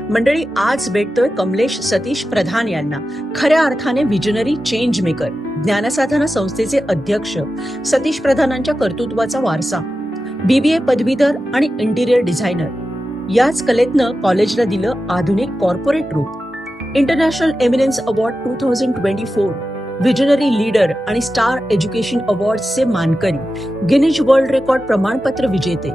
मंडळी, आज भेटतोय कमलेश सतीश प्रधान यांना. खऱ्या अर्थाने विजनरी चेंज मेकर, ज्ञानसाधना संस्थेचे अध्यक्ष. सतीश प्रधानांच्या कर्तृत्वाचा वारसा, BBA पदवीधर आणि इंटिरियर डिझायनर. याच कलेतनं कॉलेजला दिलं आधुनिक कॉर्पोरेट रूप. इंटरनॅशनल एमिनन्स अवॉर्ड 2024, विजनरी लीडर आणि स्टार एज्युकेशन अवॉर्ड्सचे मानकरी, गिनीज वर्ल्ड रेकॉर्ड प्रमाणपत्र विजेते,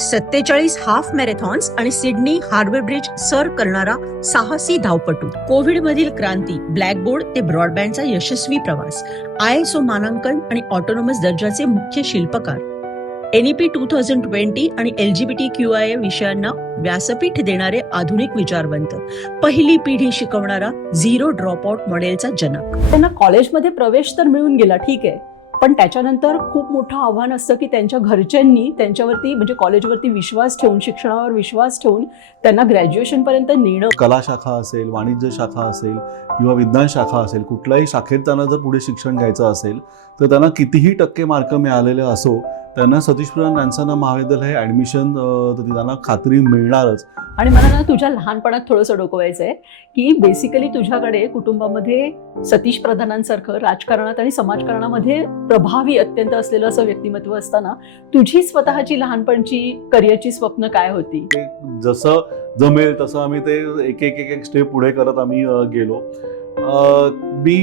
47 हाफ मॅरेथॉन्स आणि सिडनी हार्बर ब्रिज सर करणारा साहसी धावपटू. कोविड मधील क्रांती, ब्लॅकबोर्ड ते ब्रॉडबँडचा यशस्वी प्रवास, ISO मानांकन आणि ऑटोनॉमस दर्जाचे मुख्य शिल्पकार, NEP 2020 आणि LGBTQIA विषयांना व्यासपीठ देणारे आधुनिक विचारवंत, पहिली पिढी शिकवणारा झिरो ड्रॉपआउट मॉडेलचा जनक. त्यांना कॉलेजमध्ये प्रवेश तर मिळून गेला, ठीक आहे, पण त्याच्यानंतर खूप मोठं आव्हान असतं की त्यांच्या घरच्यांनी त्यांच्यावरती म्हणजे कॉलेजवरती विश्वास ठेवून, शिक्षणावर विश्वास ठेवून त्यांना ग्रॅज्युएशन पर्यंत नेणं. कला शाखा असेल, वाणिज्य शाखा असेल किंवा विज्ञान शाखा असेल, कुठल्याही शाखेत त्यांना जर पुढे शिक्षण घ्यायचं असेल तर त्यांना कितीही टक्के मार्क मिळालेले असो, त्यांना सतीश प्रधान ज्ञानसाधना महाविद्यालय हे ॲडमिशन त्यांना खात्री मिळणारच. आणि मला ना तुझ्या लहानपणात थोडंसं डोकवायचं आहे की बेसिकली तुझ्याकडे कुटुंबामध्ये सतीश प्रधानांसारखं राजकारणात आणि समाजकारणामध्ये प्रभावी अत्यंत असलेलं असं व्यक्तिमत्व असताना तुझी स्वतःची लहानपणची करिअरची स्वप्न काय होती? जसं जमेल तसं आम्ही ते एक एक एक एक स्टेप पुढे करत आम्ही गेलो. मी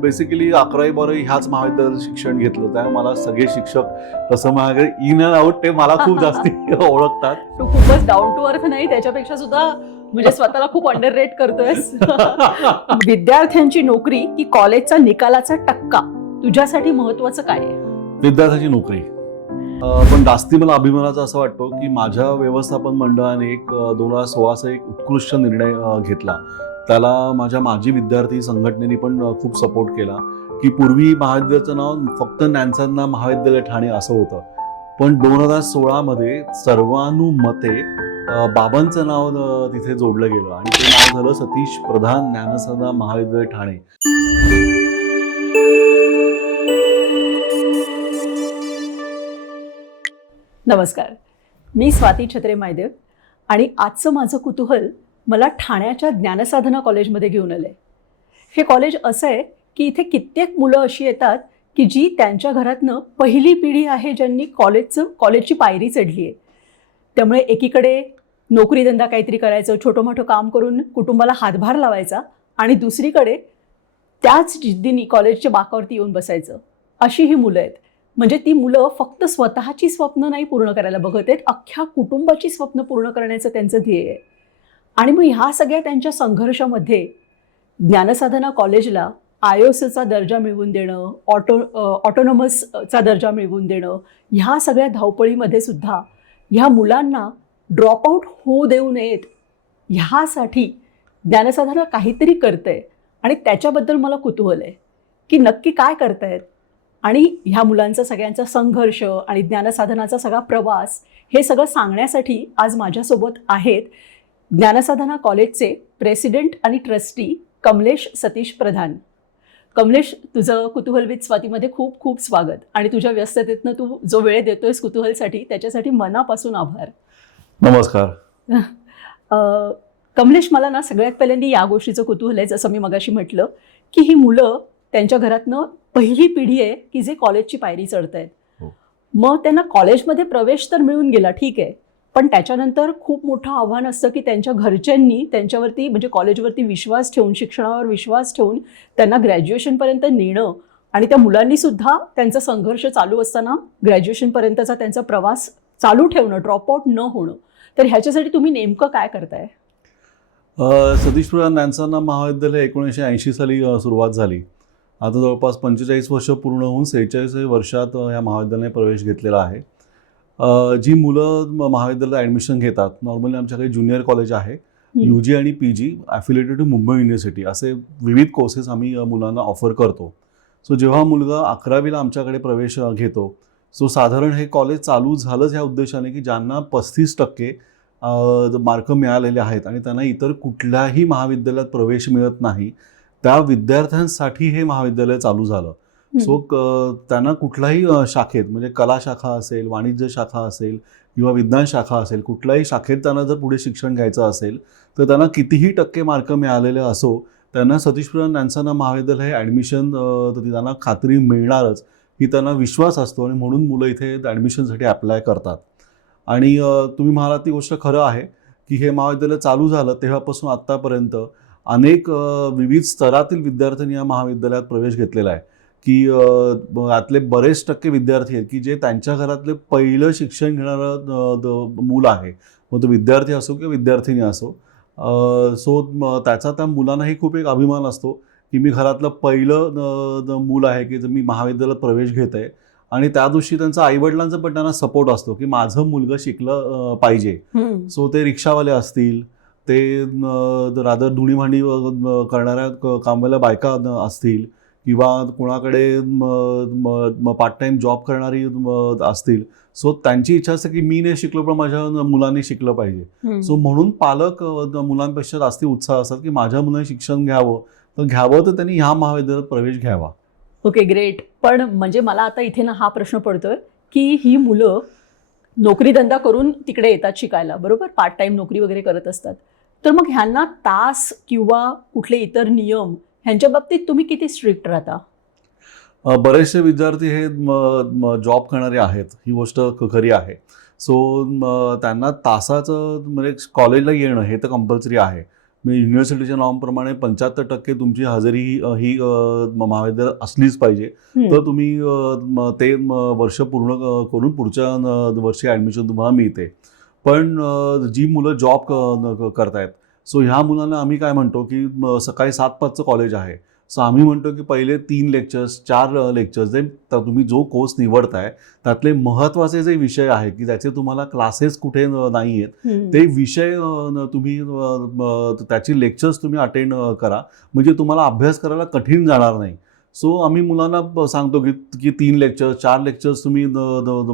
बेसिकली 11वी-12वी ह्याच महाविद्यालयात शिक्षण घेतलं, त्यामुळे मला सगळे शिक्षक तसं माझ्याकडे इन अँड आउट ते मला खूप जास्ती ओळखतात. तू खूपच डाऊन टू अर्थ नाही, त्याच्यापेक्षा सुद्धा म्हणजे स्वतःला खूप अंडर रेट करतोयस. विद्यार्थ्यांची नोकरी की कॉलेजचा निकालाचा टक्का तुझ्यासाठी महत्वाचं काय आहे? विद्यार्थ्याची नोकरी. पण जास्ती मला अभिमानाचा असं वाटतो की माझ्या व्यवस्थापन मंडळाने एक 2016चा एक उत्कृष्ट निर्णय घेतला. त्याला माझ्या माजी विद्यार्थी संघटनेने पण खूप सपोर्ट केला की पूर्वी महाविद्यालयाचं नाव फक्त ज्ञानसाधना महाविद्यालय ठाणे असं होतं, पण 2016मध्ये सर्वानुमते बाबांचं नाव तिथे जोडलं गेलं आणि ते नाव झालं सतीश प्रधान ज्ञानसाधना महाविद्यालय ठाणे. नमस्कार, मी स्वाती छत्रे मायदेव आणि आजचं माझं कुतूहल मला ठाण्याच्या ज्ञानसाधना कॉलेजमध्ये घेऊन आलंय. हे कॉलेज असं आहे की इथे कित्येक मुलं अशी येतात की जी त्यांच्या घरातनं पहिली पिढी आहे ज्यांनी कॉलेजची पायरी चढली आहे. त्यामुळे एकीकडे नोकरीधंदा काहीतरी करायचं, छोटं मोठं काम करून कुटुंबाला हातभार लावायचा, आणि दुसरीकडे त्याच जिद्दीने कॉलेजच्या बाकावरती येऊन बसायचं. अशी ही मुलं आहेत. म्हणजे ती मुलं फक्त स्वतःची स्वप्न नाही पूर्ण करायला बघत आहेत, अख्ख्या कुटुंबाची स्वप्न पूर्ण करण्याचं त्यांचं ध्येय आहे. आणि मग ह्या सगळ्या त्यांच्या संघर्षामध्ये ज्ञानसाधना कॉलेजला IOSचा दर्जा मिळवून देणं, ऑटोनॉमसचा दर्जा मिळवून देणं, ह्या सगळ्या धावपळीमध्ये सुद्धा ह्या मुलांना ड्रॉपआउट होऊ देऊ नयेत ह्यासाठी ज्ञानसाधना काहीतरी करतंय. आणि त्याच्याबद्दल मला कुतूहल आहे की नक्की काय करतायत. आणि ह्या मुलांचा सगळ्यांचा संघर्ष आणि ज्ञानसाधनाचा सगळा प्रवास हे सगळं सांगण्यासाठी आज माझ्यासोबत आहेत ज्ञानसाधना कॉलेजचे प्रेसिडेंट आणि ट्रस्टी कमलेश सतीश प्रधान. कमलेश, तुझं कुतूहल विथ स्वातीमध्ये खूप खूप स्वागत. आणि तुझ्या व्यस्ततेतनं तू जो वेळ देतोयस कुतूहलसाठी त्याच्यासाठी मनापासून आभार. नमस्कार. कमलेश, मला ना सगळ्यात पहिल्यांदा या गोष्टीचं कुतूहल आहे, जसं मी मगाशी म्हटलं की ही मुलं त्यांच्या घरातनं पहिली पिढी आहे की जे कॉलेजची पायरी चढत आहेत. मग त्यांना कॉलेजमध्ये प्रवेश तर मिळून गेला, ठीक आहे, पण त्याच्यानंतर खूप मोठं आव्हान असतं की त्यांच्या घरच्यांनी त्यांच्यावरती म्हणजे कॉलेजवरती विश्वास ठेवून, शिक्षणावर विश्वास ठेवून त्यांना ग्रॅज्युएशनपर्यंत नेणं, आणि त्या मुलांनी सुद्धा त्यांचा संघर्ष चालू असताना ग्रॅज्युएशनपर्यंतचा त्यांचा प्रवास चालू ठेवणं, ड्रॉपआउट न होणं. तर ह्याच्यासाठी तुम्ही नेमकं काय करताय? सतीश प्रधान ज्ञानसाधना महाविद्यालय 1980 साली सुरुवात झाली. आता जवळपास 45 वर्ष पूर्ण होऊन 46व्या वर्षात या महाविद्यालयाने प्रवेश घेतलेला आहे. जी मुलं महाविद्यालयात ॲडमिशन घेतात, नॉर्मली आमच्याकडे ज्युनियर कॉलेज आहे, UG आणि PG affiliated to Mumbai university, असे विविध कोर्सेस आम्ही मुलांना ऑफर करतो. सो जेव्हा मुलगा 11वीला आमच्याकडे प्रवेश घेतो, सो साधारण हे कॉलेज चालू झालंच ह्या उद्देशाने की ज्यांना 35% मार्क मिळालेले आहेत आणि त्यांना इतर कुठल्याही महाविद्यालयात प्रवेश मिळत नाही, त्या विद्यार्थ्यांसाठी हे महाविद्यालय चालू झालं. सो त्यांना कुठल्याही शाखेत म्हणजे कला शाखा असेल, वाणिज्य शाखा असेल किंवा विज्ञान शाखा असेल, कुठल्याही शाखेत त्यांना जर पुढे शिक्षण घ्यायचं असेल तर त्यांना कितीही टक्के मार्क मिळालेले असो, त्यांना सतीशप्रधान नॅन्सना महाविद्यालय हे ॲडमिशन त्यांना खात्री मिळणारच ही त्यांना विश्वास असतो आणि म्हणून मुलं इथे ॲडमिशनसाठी अप्लाय करतात. आणि तुम्ही म्हणालात ती गोष्ट खरं आहे की हे महाविद्यालय चालू झालं तेव्हापासून आत्तापर्यंत अनेक विविध स्तरातील विद्यार्थ्यांनी या महाविद्यालयात प्रवेश घेतलेला आहे की यातले बरेच टक्के विद्यार्थी आहेत की जे त्यांच्या घरातले पहिलं शिक्षण घेणारं मूल आहे, मग तो विद्यार्थी असो किंवा विद्यार्थिनी असो. सो त्याचा त्या मुलांनाही खूप एक अभिमान असतो की मी घरातलं पहिलं मूल आहे की मी महाविद्यालयात प्रवेश घेत आहे. आणि त्या दिवशी त्यांचा आईवडिलांचा पण त्यांना सपोर्ट असतो की माझं मुलगा शिकलं पाहिजे. सो ते रिक्षावाले असतील, ते रादर धुणी भांडी करणाऱ्या कामवाल्या बायका असतील किंवा कोणाकडे पार्ट टाईम जॉब करणारी असतील. सो त्यांची इच्छा असते की मी नाही शिकलो पण माझ्या मुलांनी शिकलं पाहिजे. सो म्हणून पालक मुलांपेक्षा जास्ती उत्साह असतात की माझ्या मुलांनी शिक्षण घ्यावं तर त्यांनी ह्या महाविद्यालयात प्रवेश घ्यावा. Okay, great. पण म्हणजे मला आता इथे ना हा प्रश्न पडतोय की ही मुलं नोकरीधंदा करून तिकडे येतात शिकायला, बरोबर, पार्ट टाईम नोकरी वगैरे करत असतात, तर मग ह्यांना तास किंवा कुठले इतर नियम ह्यांच्या बाबतीत तुम्ही किती स्ट्रिक्ट राहता? बरेचसे विद्यार्थी हे जॉब करणारे आहेत, ही गोष्ट खरी आहे. सो त्यांना तासाचं म्हणजे कॉलेजला येणं हे तर कंपल्सरी आहे. म्हणजे युनिव्हर्सिटीच्या नॉर्मप्रमाणे 75% तुमची हजेरी ही महाविद्यालयात असलीच पाहिजे. तर तुम्ही ते वर्ष पूर्ण करून पुढच्या वर्षी ॲडमिशन तुम्हाला मिळते. पण जी मुलं जॉब करतायत, सो ह्या मुलांना आम्ही काय म्हणतो की सकाळी 7-5चं कॉलेज आहे. सो आम्ही म्हणतो की पहिले 3 लेक्चर्स 4 लेक्चर्स जे तुम्ही जो कोर्स निवडताय त्यातले महत्त्वाचे जे विषय आहे की त्याचे तुम्हाला क्लासेस कुठे नाही आहेत ते विषय तुम्ही त्याची लेक्चर्स तुम्ही अटेंड करा, म्हणजे तुम्हाला अभ्यास करायला कठीण जाणार नाही. सो आम्ही मुलांना सांगतो की 3 लेक्चर्स 4 लेक्चर्स तुम्ही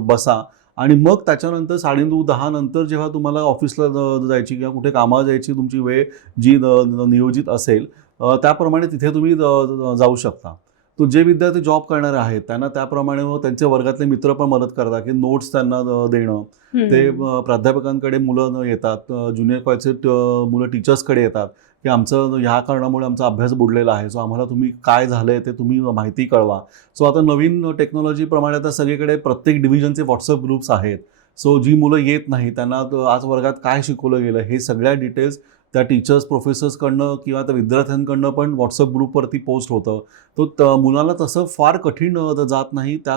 बसा आणि मग त्याच्यानंतर 9:30-10 नंतर जेव्हा तुम्हाला ऑफिसला जायची किंवा कुठे कामाला जायची तुमची वेळ जी नियोजित असेल त्याप्रमाणे तिथे तुम्ही जाऊ शकता. तो जे विद्यार्थी जॉब करणारे आहेत त्यांना त्याप्रमाणे त्यांचे वर्गातले मित्र पण मदत करतात की नोट्स त्यांना देणं. ते प्राध्यापकांकडे मुलं येतात, ज्युनियर कॉलेजचे मुलं टीचर्सकडे येतात की आमचं ह्या कारणामुळे आमचा अभ्यास बुडलेला आहे, सो आम्हाला तुम्ही काय झालं आहे ते तुम्ही माहिती कळवा. सो आता नवीन टेक्नॉलॉजीप्रमाणे आता सगळीकडे प्रत्येक डिव्हिजनचे व्हॉट्सअप ग्रुप्स आहेत. सो जी मुलं येत नाही त्यांना आज वर्गात काय शिकवलं गेलं हे सगळ्या डिटेल्स त्या टीचर्स प्रोफेसर्सकडनं किंवा त्या विद्यार्थ्यांकडनं पण व्हॉट्सअप ग्रुपवरती पोस्ट होतं. तो मुलाला तसं फार कठीण जात नाही त्या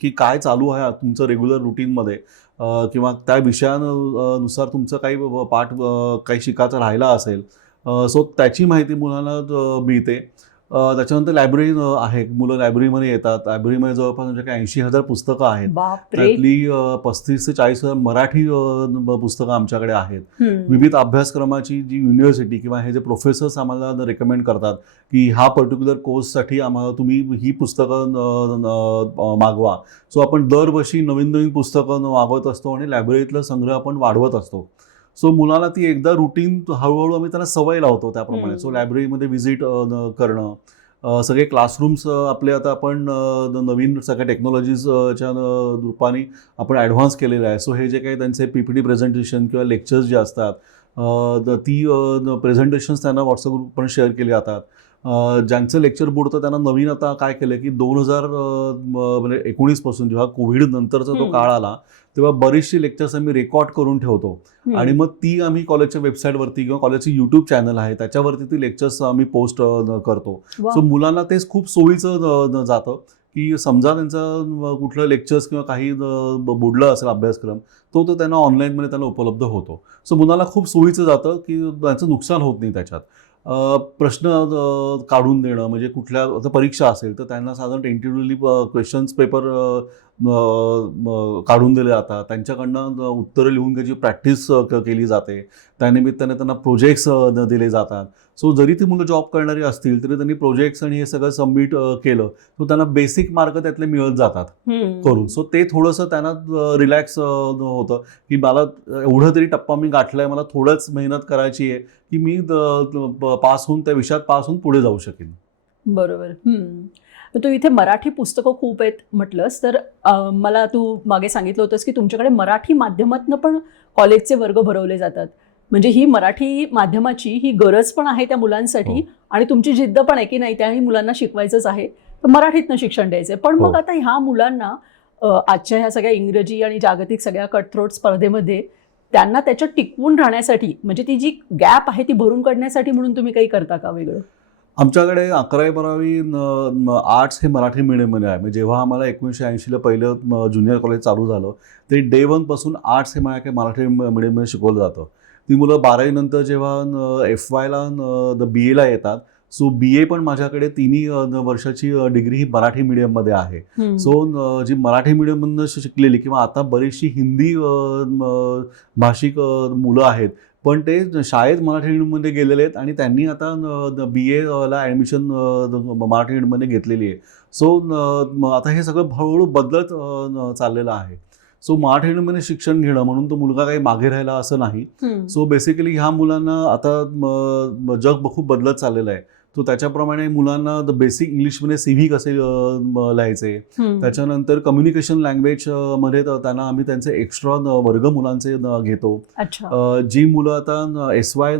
की काय चालू आहे तुमचं रेग्युलर रुटीनमध्ये किंवा त्या विषयानुसार तुमचं काही पाठ काही शिकायचं राहिला असेल. सो त्याची माहिती मुलांना मिळते. त्याच्यानंतर लायब्ररी आहे, मुलं लायब्ररीमध्ये येतात. लायब्ररीमध्ये जवळपास म्हणजे 80,000 पुस्तकं आहेत. त्यातली 35,000 ते 40,000 मराठी पुस्तकं आमच्याकडे आहेत. विविध अभ्यासक्रमाची जी युनिव्हर्सिटी किंवा हे जे प्रोफेसर्स आम्हाला रेकमेंड करतात की ह्या पर्टिक्युलर कोर्ससाठी आम्हाला तुम्ही ही पुस्तकं मागवा. सो आपण दरवर्षी नवीन नवीन पुस्तकं मागवत असतो आणि लायब्ररीतला संग्रह आपण वाढवत असतो. सो मुलाला ती एकदा रुटीन हळूहळू आम्ही त्यांना सवय लावतो त्याप्रमाणे. सो लायब्ररीमध्ये व्हिजिट करणं, सगळे क्लासरूम्स आपले आता आपण नवीन सगळ्या टेक्नॉलॉजीजच्या रूपाने आपण ॲडव्हान्स केलेलं आहे. सो हे जे काही त्यांचे PPT प्रेझेंटेशन किंवा लेक्चर्स जे असतात ती प्रेझेंटेशन्स त्यांना व्हॉट्सअप ग्रुप पण शेअर केले जातात. ज्यांचं लेक्चर बुडतं त्यांना नवीन आता काय केलं की 2019 पासून जेव्हा कोविड नंतरचा तो काळ आला तेव्हा बरीचशी लेक्चर्स आम्ही रेकॉर्ड करून ठेवतो आणि मग ती आम्ही कॉलेजच्या वेबसाईटवरती किंवा कॉलेजची यूट्यूब चॅनल आहे त्याच्यावरती ती लेक्चर्स आम्ही पोस्ट करतो. सो मुलांना तेच खूप सोयीचं जातं की समजा त्यांचं कुठलं लेक्चर्स किंवा काही बुडलं असेल अभ्यासक्रम तो त्यांना ऑनलाईनमध्ये त्यांना उपलब्ध होतो. सो मुलांना खूप सोयीचं जातं की त्यांचं नुकसान होत नाही त्याच्यात. प्रश्न काढून देणं म्हणजे कुठल्या आता परीक्षा असेल तर त्यांना साधारण टेंटेटिव्हली क्वेश्चन्स पेपर काढून दिले जातात. त्यांच्याकडनं उत्तरं लिहून घ्यायची प्रॅक्टिस केली जाते. त्यानिमित्ताने त्यांना प्रोजेक्ट्स दिले जातात. सो जरी ती मुलं जॉब करणारी असतील तरी त्यांनी प्रोजेक्ट्स आणि हे सगळं सबमिट केलं तर त्यांना बेसिक मार्क त्यातले मिळत जातात करून. सो ते थोडंसं त्यांना रिलॅक्स होतं की मला एवढं तरी टप्पा मी गाठला आहे, मला थोडंच मेहनत करायची आहे की मी पास होऊन त्या विषयात पास होऊन पुढे जाऊ शकेन. बरोबर. तू इथे मराठी पुस्तकं खूप आहेत म्हटलंस तर मला तू मागे सांगितलं होतंस की तुमच्याकडे मराठी माध्यमातनं पण कॉलेजचे वर्ग भरवले जातात. म्हणजे ही मराठी माध्यमाची ही गरज पण आहे त्या मुलांसाठी हो. आणि तुमची जिद्द पण आहे की नाही त्याही मुलांना शिकवायचंच आहे, तर मराठीतनं शिक्षण द्यायचंय. पण मग हो. आता ह्या मुलांना आजच्या ह्या सगळ्या इंग्रजी आणि जागतिक सगळ्या कटथ्रोट स्पर्धेमध्ये त्यांना त्याच्यात टिकवून राहण्यासाठी, म्हणजे ती जी गॅप आहे ती भरून काढण्यासाठी म्हणून तुम्ही काही करता का वेगळं? आमच्याकडे 11वी-12वी आर्ट्स हे मराठी मीडियममध्ये आहे. म्हणजे जेव्हा आम्हाला 1980ला पहिलं ज्युनियर कॉलेज चालू झालं, ते डे 1 पासून आर्ट्स हे माझ्या मराठी मीडियममध्ये शिकवलं जातं. ती मुलं 12वी नंतर जेव्हा FYला BAला येतात, सो BA पण माझ्याकडे तिन्ही वर्षाची डिग्री ही मराठी मीडियममध्ये आहे. सो जी मराठी मीडियममधनं शिकलेली किंवा आता बरीचशी हिंदी भाषिक मुलं आहेत, पण ते शाळेत मराठी मीडियममध्ये गेलेले आहेत आणि त्यांनी आता BAला ॲडमिशन मराठी मीडियममध्ये घेतलेली आहे. सो आता हे सगळं हळूहळू बदलत चाललेलं आहे. सो मराठी मीडियममध्ये शिक्षण घेणं म्हणून तो मुलगा काही मागे राहिला असं नाही. सो बेसिकली ह्या मुलांना आता जग खूप बदलत चाललेलं आहे. तो त्याच्याप्रमाणे मुलांना द बेसिक इंग्लिशमध्ये CV कसे लिहायचे, त्याच्यानंतर कम्युनिकेशन लँग्वेज मध्ये त्यांना आम्ही त्यांचे एक्स्ट्रा वर्ग मुलांचे घेतो. अच्छा. जी मुलं आता SY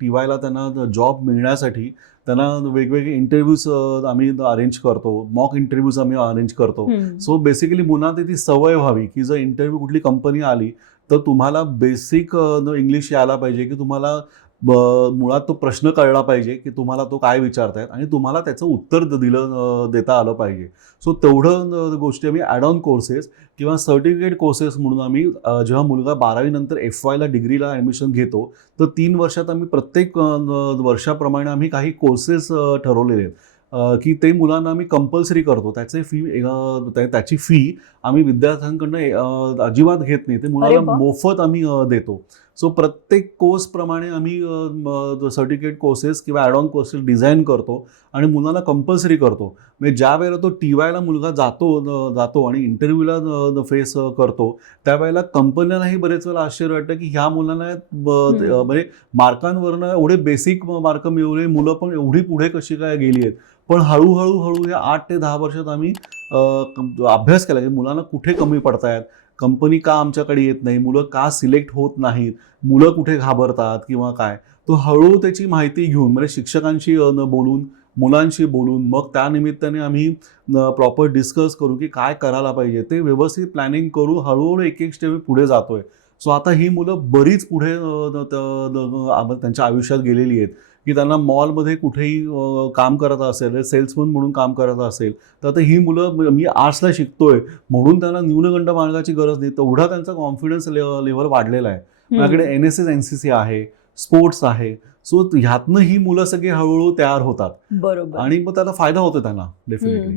TYला त्यांना जॉब मिळण्यासाठी त्यांना वेगवेगळे इंटरव्ह्यूज आम्ही अरेंज करतो, मॉक इंटरव्ह्यूज आम्ही अरेंज करतो. सो बेसिकली मुलांना ती सवय व्हावी की जर इंटरव्ह्यू कुठली कंपनी आली तर तुम्हाला बेसिक इंग्लिश यायला पाहिजे, की तुम्हाला मुळात तो प्रश्न कळला पाहिजे की तुम्हाला तो काय विचारतायत आणि तुम्हाला त्याचं उत्तर देता आलं पाहिजे. सो तेवढं गोष्टी आम्ही ॲड ऑन कोर्सेस किंवा सर्टिफिकेट कोर्सेस म्हणून आम्ही जेव्हा मुलगा 12वी नंतर FYला डिग्रीला ॲडमिशन घेतो तर 3 वर्षात आम्ही प्रत्येक वर्षाप्रमाणे आम्ही काही कोर्सेस ठरवलेले आहेत की ते मुलांना आम्ही कंपल्सरी करतो. त्याची फी आम्ही विद्यार्थ्यांकडनं अजिबात घेत नाही. ते मुलाला मोफत आम्ही देतो. सो प्रत्येक कोर्सप्रमाणे आम्ही सर्टिफिकेट कोर्सेस किंवा ॲड ऑन कोर्सेस डिझाईन करतो आणि मुलांना कंपल्सरी करतो. म्हणजे ज्या वेळेला तो TYला मुलगा जातो आणि इंटरव्ह्यूला फेस करतो त्यावेळेला कंपन्यांनाही बरेच वेळेला आश्चर्य वाटतं की ह्या मुलांना म्हणजे मार्कांवरनं एवढे बेसिक मार्क मिळवले मुलं पण एवढी पुढे कशी काय गेली आहेत. पण हळूहळू या 8 ते 10 वर्षात आम्ही अभ्यास केला की मुलांना कुठे कमी पडतायत, कंपनी का आमच्याकडे येत नाही, मुलं का सिलेक्ट होत नाहीत, मुलं कुठे घाबरतात किंवा काय. तो हळूहळू त्याची माहिती घेऊन म्हणजे शिक्षकांशी बोलून, मुलांशी बोलून मग त्या निमित्ताने आम्ही प्रॉपर डिस्कस करू की काय करायला पाहिजे. ते व्यवस्थित प्लॅनिंग करू हळूहळू एक स्टेप पुढे जातोय. सो आता ही मुलं बरीच पुढे त्यांच्या आयुष्यात गेलेली आहेत की त्यांना मॉलमध्ये कुठेही काम करत असेल, सेल्समन म्हणून काम करत असेल तर आता ही मुलं मी आर्ट्सला शिकतोय म्हणून त्यांना न्यूनगंड बाळगायची गरज नाही. तेवढा त्यांचा कॉन्फिडन्स लेव्हल वाढलेला आहे. माझ्याकडे NSS NCC आहे, स्पोर्ट्स आहे. सो ह्यातनं ही मुलं सगळी हळूहळू तयार होतात. बरोबर. आणि मग त्याला फायदा होतो त्यांना डेफिनेटली.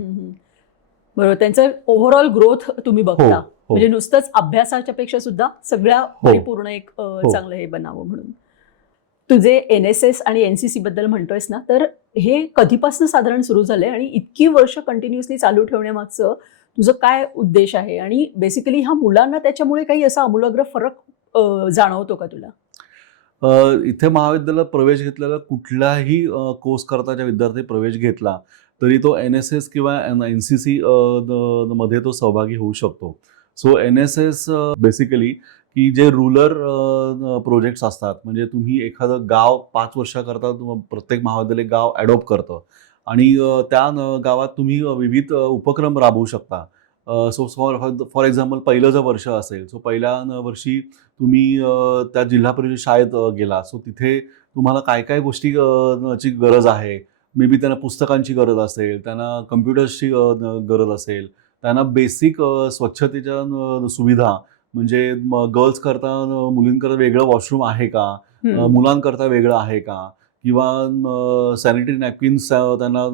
बरोबर. त्यांचं ओव्हरऑल ग्रोथ तुम्ही बघता. हो. म्हणजे नुसतंच अभ्यासाच्या पेक्षा सुद्धा सगळ्या परिपूर्ण एक चांगलं हे बनावं म्हणून. तुझे NSS आणि NCC बद्दल म्हणतोयस ना, तर हे कधीपासून साधारण सुरू झालंय आणि इतकी वर्ष कंटिन्युअसली चालू ठेवण्यामागचं तुझं काय उद्देश आहे आणि बेसिकली ह्या मुलांना त्याच्यामुळे काही असा आमूलाग्र फरक जाणवतो का तुला? इथे महाविद्यालयात प्रवेश घेतलेला कुठलाही कोर्स करता ज्या विद्यार्थी प्रवेश घेतला तरी तो NSS किंवा NCC मध्ये तो सहभागी होऊ शकतो. सो NSS बेसिकली की जे रुरल प्रोजेक्ट्स असतात, म्हणजे तुम्ही एखादं गाव 5 वर्षाकरता प्रत्येक महाविद्यालय गाव ॲडॉप्ट करतं आणि त्या गावात तुम्ही विविध उपक्रम राबवू शकता. सो फॉर एक्झाम्पल पहिलं जर वर्ष असेल, सो पहिल्या वर्षी तुम्ही त्या जिल्हा परिषद शाळेत गेला. सो तिथे तुम्हाला काय काय गोष्टी ची गरज आहे. मे बी त्यांना पुस्तकांची गरज असेल, त्यांना कम्प्युटर्सची गरज असेल, त्यांना बेसिक स्वच्छतेच्या सुविधा म्हणजे गर्ल्स करता मुलींकरता वेगळं वॉशरूम आहे का, मुलांकरता वेगळं आहे का, किंवा सॅनिटरी नॅपकिन्स त्यांना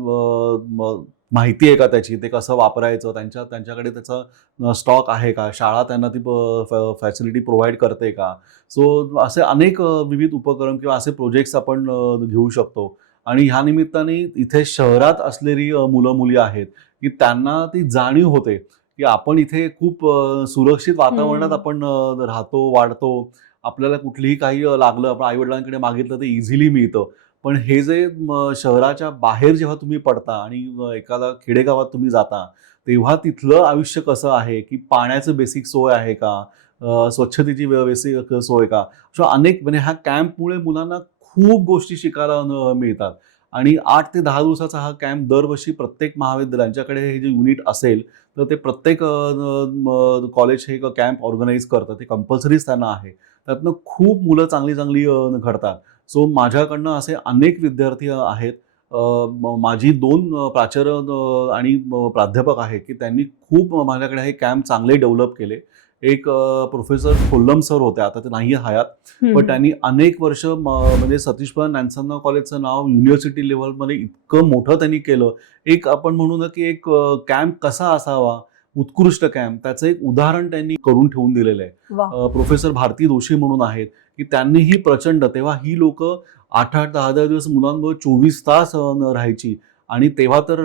माहिती आहे का त्याची, ते कसं वापरायचं, त्यांच्याकडे त्याचा स्टॉक आहे का, शाळा त्यांना ती फॅसिलिटी प्रोव्हाइड करते का. सो असे अनेक विविध उपक्रम किंवा असे प्रोजेक्ट्स आपण घेऊ शकतो. आणि ह्या निमित्ताने इथे शहरात असलेली मुलं मुली आहेत की त्यांना ती जाणीव होते की आपण इथे खूप सुरक्षित वातावरणात आपण राहतो, वाढतो. आपल्याला कुठलीही काही लागलं, आपण आईवडिलांकडे मागितलं तर इझिली मिळतं. पण हे जे शहराच्या बाहेर जेव्हा तुम्ही पडता आणि एखादा खेडेगावात तुम्ही जाता तेव्हा तिथलं आयुष्य कसं आहे, की पाण्याचं बेसिक सोय आहे का, स्वच्छतेची बेसिक सोय का, अशा अनेक म्हणजे ह्या कॅम्पमुळे मुलांना खूप गोष्टी शिकायला मिळतात. आणि 8 ते 10 दिवसाचा हा कॅम्प दरवर्षी प्रत्येक महाविद्यालयांच्याकडे हे जे युनिट असेल तर ते प्रत्येक कॉलेज हे कॅम्प ऑर्गनाईज करतं. ते कंपल्सरीच त्यांना आहे. त्यातनं खूप मुलं चांगली चांगली घडतात. सो माझ्याकडनं असे अनेक विद्यार्थी आहेत. माझी 2 प्राचार्य आणि प्राध्यापक आहेत की त्यांनी खूप माझ्याकडे हे कॅम्प चांगले डेव्हलप केले. एक प्रोफेसर कोल्लम सर होते, आता ते नाही हयात, पण त्यांनी अनेक वर्ष म्हणजे सतीश प्रधान नॅन्सन कॉलेजचं नाव युनिव्हर्सिटी लेव्हलमध्ये इतकं मोठं त्यांनी केलं. एक आपण म्हणू ना की एक कॅम्प कसा असावा, उत्कृष्ट कॅम्प, त्याचं एक उदाहरण त्यांनी करून ठेवून दिलेलं आहे. वा. प्रोफेसर भारती दोशी म्हणून आहेत की त्यांनीही प्रचंड, तेव्हा ही लोक 8-8, 10-10 दिवस मुलांबरोबर 24 तास राहायची. आणि तेव्हा तर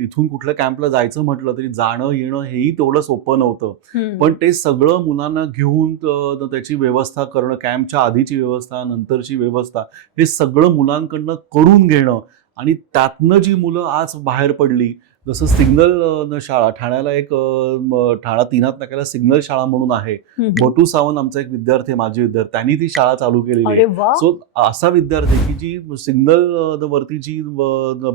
इथून कुठल्या कॅम्पला जायचं म्हटलं तरी जाणं येणं हेही तेवढं सोपं नव्हतं. पण ते सगळं मुलांना घेऊन त्याची व्यवस्था करणं, कॅम्पच्या आधीची व्यवस्था, नंतरची व्यवस्था, हे सगळं मुलांकडनं करून घेणं आणि त्यातनं जी मुलं आज बाहेर पडली, जसं सिग्नल शाळा ठाण्याला एक ठाणा 3 नाक्याला सिग्नल शाळा म्हणून आहे. बटू सावंत आमचा एक विद्यार्थी, माझे विद्यार्थी, त्यांनी ती शाळा चालू केलेली अरे आहे. वा. सो असा विद्यार्थी की जी सिग्नल वरती जी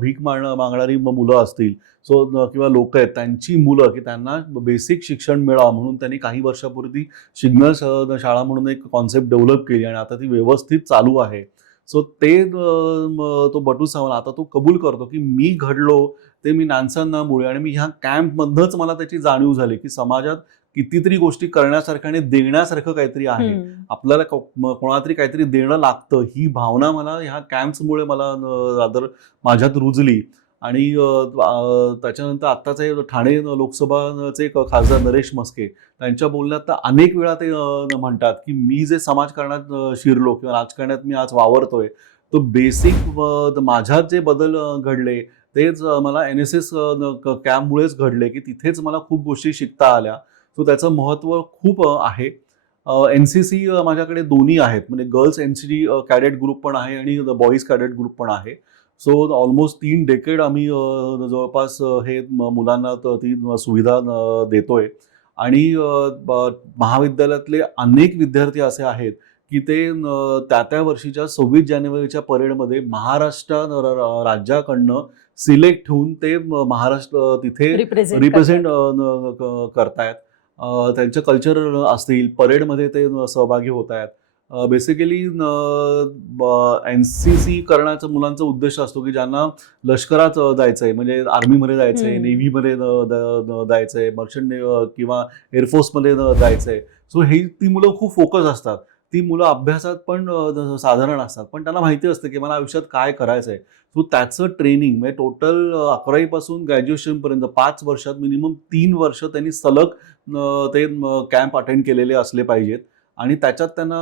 भीक मागणारी मुलं असतील, सो किंवा लोक आहेत त्यांची मुलं, की त्यांना बेसिक शिक्षण मिळावं म्हणून त्यांनी काही वर्षापूर्वी सिग्नल शाळा म्हणून एक कॉन्सेप्ट डेव्हलप केली आणि आता ती व्यवस्थित चालू आहे. सो ते तो बटू सावंत आता तो कबूल करतो की मी घडलो ते मी नान्सनमुळे, आणि मी ह्या कॅम्पमधनंच मला त्याची जाणीव झाली की समाजात कितीतरी गोष्टी करण्यासारख्या आणि देण्यासारखं काहीतरी आहे. आपल्याला कोणाला तरी काहीतरी देणं लागतं, ही भावना मला ह्या कॅम्प्समुळे मला रादर माझ्यात रुजली. आणि त्याच्यानंतर आत्ताचे ठाणे लोकसभाचे एक खासदार नरेश म्हस्के, त्यांच्या बोलण्यात तर अनेक वेळा ते म्हणतात की मी जे समाजकारणात शिरलो किंवा राजकारणात मी आज वावरतोय, तो बेसिक माझ्यात जे बदल घडले तेच मला NSS कॅम्पमुळेच घडले, की तिथेच मला खूप गोष्टी शिकता आल्या. सो त्याचं महत्त्व खूप आहे. NCC माझ्याकडे दोन्ही आहेत, म्हणजे गर्ल्स NCC कॅडेट ग्रुप पण आहे आणि बॉईज कॅडेट ग्रुप पण आहे. सो ऑलमोस्ट 3 डेकेड आम्ही जवळपास हे मुलांना ती सुविधा देतोय. आणि महाविद्यालयातले अनेक विद्यार्थी असे आहेत की ते त्या वर्षीच्या 26 जानेवारीच्या परेडमध्ये महाराष्ट्र राज्याकडनं सिलेक्ट होऊन ते महाराष्ट्र तिथे रिप्रेझेंट करतायत. त्यांचे कल्चर असतील, परेडमध्ये ते सहभागी होत आहेत. बेसिकली NCC करण्याचा मुलांचा उद्देश असतो की ज्यांना लष्करात जायचंय, म्हणजे आर्मीमध्ये जायचंय, नेव्हीमध्ये जायचंय, मर्चंट किंवा एअरफोर्समध्ये जायचंय. सो ही ती मुलं खूप फोकस असतात. ती मुलं अभ्यासात पण साधारण असतात, पण त्यांना माहिती असतं की मला आयुष्यात काय करायचंय. सो त्याचं ट्रेनिंग म्हणजे टोटल 11वी पासून ग्रॅज्युएशनपर्यंत 5 वर्षात मिनिमम 3 वर्ष त्यांनी सलग ते कॅम्प अटेंड केलेले असले पाहिजेत. आणि त्याच्यात त्यांना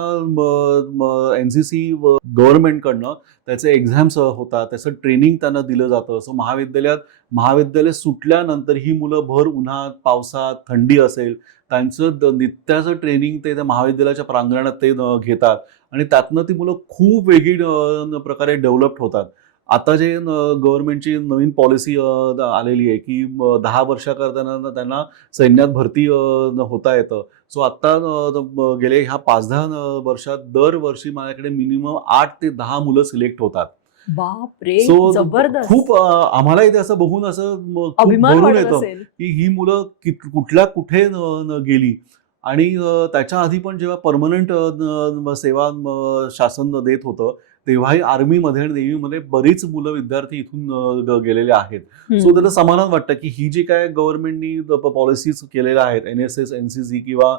NCC गव्हर्नमेंटकडनं त्याचे एक्झाम्स होतात, त्याचं ट्रेनिंग त्यांना दिलं जातं. सो महाविद्यालय सुटल्यानंतर ही मुलं भर उन्हात, पावसात, थंडी असेल, त्यांचं नित्याचं ट्रेनिंग ते त्या महाविद्यालयाच्या प्रांगणात ते घेतात आणि त्यातनं ती मुलं खूप वेगळी प्रकारे डेव्हलप्ड होतात. आता जे गव्हर्नमेंटची नवीन पॉलिसी आलेली आहे की 10 वर्षाकरता त्यांना सैन्यात भरती होता येतं. सो आता गेले ह्या 5-10 वर्षात दरवर्षी माझ्याकडे मिनिमम 8 ते 10 मुलं सिलेक्ट होतात. बापरे, सो जबरदस्त. खूप आम्हालाही ते असं बघून असं खूप अभिमान भरून वाटत येतं असेल. की ही मुलं कुठल्या कुठे गेली. आणि त्याच्या आधी पण जेव्हा परमनंट सेवा शासन देत होतं तेव्हाही आर्मीमध्ये आणि नेव्हीमध्ये बरीच मुलं विद्यार्थी इथून गेलेले आहेत. सो त्याला समाधान वाटतं की ही जी काय गव्हर्नमेंटनी पॉलिसीज केलेल्या आहेत, NSS, NCC किंवा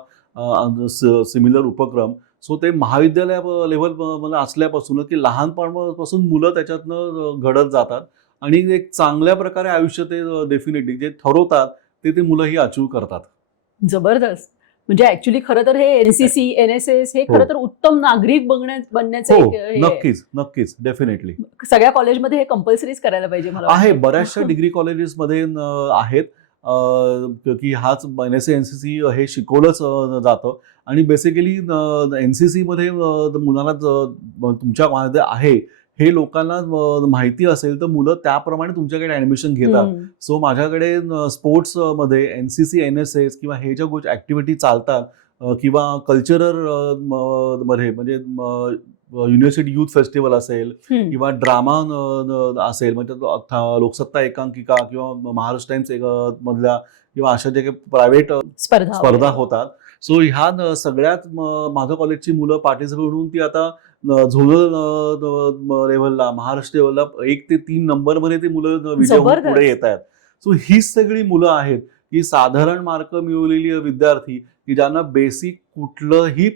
सिमिलर उपक्रम, सो ते महाविद्यालय लेव्हल असल्यापासून की लहानपणापासून मुलं त्याच्यातनं घडत जातात आणि एक चांगल्या प्रकारे आयुष्य ते डेफिनेटली जे ठरवतात ते मुलंही अचीव्ह करतात. जबरदस्त. म्हणजे ऍक्च्युली खरं तर हे NCC, NSS हे खरं तर उत्तम नागरिक बनण्याचं एक हे आहे. नक्कीच डेफिनेटली सगळ्या कॉलेजमध्ये हे कंपल्सरीच करायला पाहिजे मला आहे. वाटतं. बऱ्याचशा डिग्री कॉलेजेसमध्ये आहेत की हाच NSA NCC हे शिकवलंच जातं. आणि बेसिकली NCC मध्ये मुलांना तुमच्या मध्ये आहे हे लोकांना माहिती असेल तर मुलं त्याप्रमाणे तुमच्याकडे ॲडमिशन घेतात. सो माझ्याकडे स्पोर्ट्समध्ये NCC NSS किंवा हे ज्या गोष्टी ॲक्टिव्हिटी चालतात किंवा कल्चरल मध्ये म्हणजे युनिव्हर्सिटी युथ फेस्टिवल असेल किंवा ड्रामा असेल, म्हणजे लोकसत्ता एकांकिका किंवा महाराष्ट्र टाइम्स मधल्या किंवा अशा जे काही प्रायव्हेट स्पर्धा होतात. सो ह्या सगळ्यात माझ्या कॉलेजची मुलं पार्टिसिपेट होऊन ती आता झोनल लेव्हलला, महाराष्ट्र लेव्हलला 1 ते 3 नंबरमध्ये ती मुलं विजय होऊन पुढे येत आहेत. सो हीच सगळी मुलं आहेत की साधारण मार्क मिळवलेली विद्यार्थी की ज्यांना बेसिक कुठलंही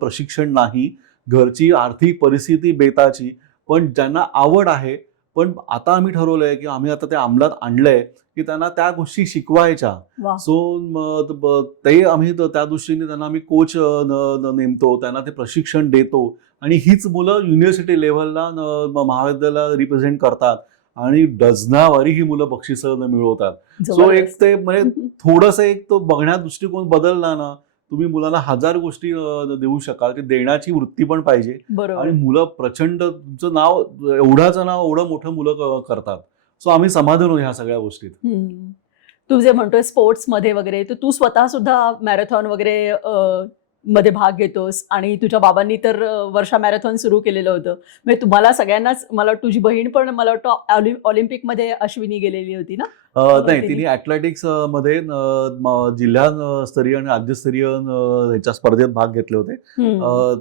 प्रशिक्षण नाही, घरची आर्थिक परिस्थिती बेताची, पण ज्यांना आवड आहे. पण आता आम्ही ठरवलंय की आम्ही आता ते अंमलात आणलंय की त्यांना त्या गोष्टी शिकवायच्या. सो ते आम्ही त्या दृष्टीने त्यांना आम्ही कोच नेमतो, त्यांना ते प्रशिक्षण देतो आणि हीच मुलं युनिव्हर्सिटी लेव्हलला महाविद्यालयाला रिप्रेझेंट करतात आणि डझनावारी ही मुलं बक्षिसं मिळवतात. सो एक ते म्हणजे थोडंसं एक तो बघण्याचा दृष्टिकोन बदलला ना, तुम्ही मुलांना 1000 गोष्टी देऊ शकाल. ते देण्याची वृत्ती पण पाहिजे आणि मुलं प्रचंड तुमचं नाव एवढं मोठं मुलं करतात. सो आम्ही समाधान होतो ह्या सगळ्या गोष्टीत. तू जे म्हणतोय स्पोर्ट्समध्ये वगैरे, तर तू स्वतः सुद्धा मॅरेथॉन वगैरे मध्ये भाग घेतोस आणि तुझ्या बाबांनी तर वर्षा मॅरेथॉन सुरू केलेलं होतं. म्हणजे तुम्हाला सगळ्यांनाच, मला वाटतं तुझी बहीण पण, मला वाटतं ऑलिम्पिकमध्ये अश्विनी गेलेली होती ना? नाही, तिने ॲथलेटिक्स मध्ये जिल्हास्तरीय आणि राज्यस्तरीय ह्याच्या स्पर्धेत भाग घेतले होते.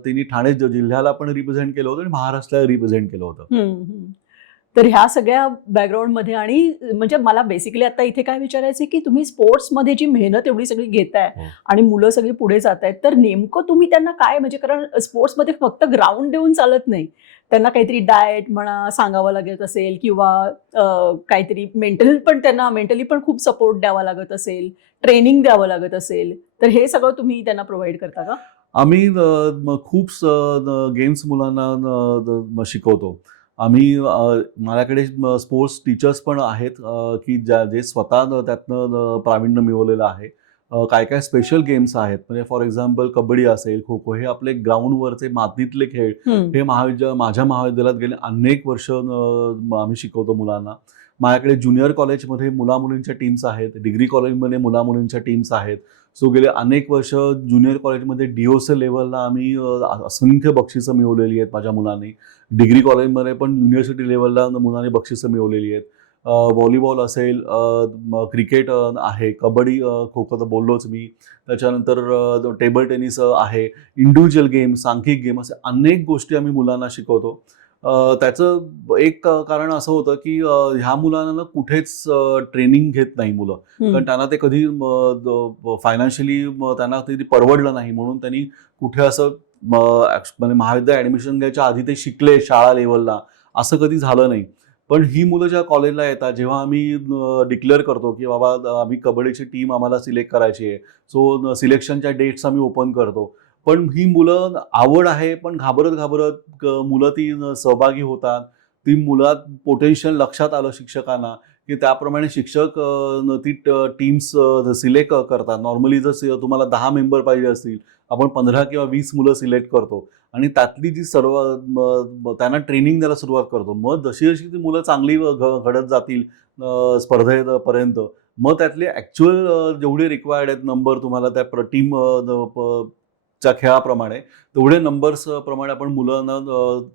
तिने ठाणे जिल्ह्याला पण रिप्रेझेंट केलं होतं आणि महाराष्ट्राला रिप्रेझेंट केलं होतं. तर ह्या सगळ्या बॅकग्राऊंडमध्ये आणि म्हणजे मला बेसिकली आता इथे काय विचारायचं आहे की तुम्ही स्पोर्ट्समध्ये जी मेहनत एवढी सगळी घेताय आणि मुलं सगळी पुढे जात आहेत, तर नेमकं तुम्ही त्यांना काय, म्हणजे कारण स्पोर्ट्समध्ये फक्त ग्राउंड देऊन चालत नाही, त्यांना काहीतरी डाएट म्हणा सांगावं लागत असेल किंवा काहीतरी मेंटली पण खूप सपोर्ट द्यावा लागत असेल, ट्रेनिंग द्यावं लागत असेल, तर हे सगळं तुम्ही त्यांना प्रोव्हाइड करता का? आम्ही खूप गेम्स मुलांना शिकवतो. आम्ही माझ्याकडे स्पोर्ट्स टीचर्स पण आहेत की जे स्वतः त्यातनं प्रावीण्य मिळवलेलं आहे. काय काय स्पेशल गेम्स आहेत, म्हणजे फॉर एक्झाम्पल कबड्डी असेल, खो खो, हे आपले ग्राउंडवरचे मातीतले खेळ हे माझ्या महाविद्यालयात गेले अनेक वर्ष आम्ही शिकवतो मुलांना. माझ्याकडे ज्युनियर कॉलेजमध्ये मुलामुलींच्या टीम्स आहेत, डिग्री कॉलेजमध्ये मुलामुलींच्या टीम्स आहेत. सो गेले अनेक वर्ष ज्युनियर कॉलेजमध्ये DOC लेव्हलला आम्ही असंख्य बक्षिसं मिळवलेली आहेत माझ्या मुलांनी. डिग्री कॉलेजमध्ये पण युनिव्हर्सिटी लेव्हलला मुलांनी बक्षिसं मिळवलेली आहेत. व्हॉलीबॉल असेल, क्रिकेट आहे, कबड्डी, खो खो तर बोललोच मी, त्याच्यानंतर टेबल टेनिस आहे, इंडिव्हिज्युअल गेम, सांघिक गेम, असे अनेक गोष्टी आम्ही मुलांना शिकवतो. त्याचं एक कारण असं होतं की ह्या मुलांना कुठेच ट्रेनिंग घेत नाही मुलं, कारण त्यांना ते कधी फायनान्शियली त्यांना ते परवडलं नाही, म्हणून त्यांनी कुठे असं म्हणजे महाविद्यालय ॲडमिशन घ्यायच्या आधी ते शिकले शाळा लेवलला, असं कधी झालं नाही. पण ही मुलं जेव्हा कॉलेजला येतात, जेव्हा आम्ही डिक्लेअर करतो की बाबा आम्ही कबड्डीची टीम आम्हाला सिलेक्ट करायची आहे, सो सिलेक्शनच्या डेट्स आम्ही ओपन करतो. पण ही मुलं आवड आहे, पण घाबरत मुलं ती सहभागी होतात. ती मुलात पोटेन्शियल लक्षात आलं शिक्षकांना की त्याप्रमाणे शिक्षक ती टीम्स सिलेक्ट करतात. नॉर्मली जर तुम्हाला 10 मेंबर पाहिजे असतील, आपण 15 किंवा 20 मुलं सिलेक्ट करतो आणि त्यातली जी सर्व त्यांना ट्रेनिंग द्यायला सुरुवात करतो. मग जशी जशी ती मुलं चांगली घडत जातील स्पर्धेपर्यंत, मग त्यातले ॲक्च्युअल जेवढे रिक्वायर्ड आहेत नंबर तुम्हाला त्या टीम च्या खेळाप्रमाणे, तेवढे नंबर्स प्रमाणे आपण मुलांना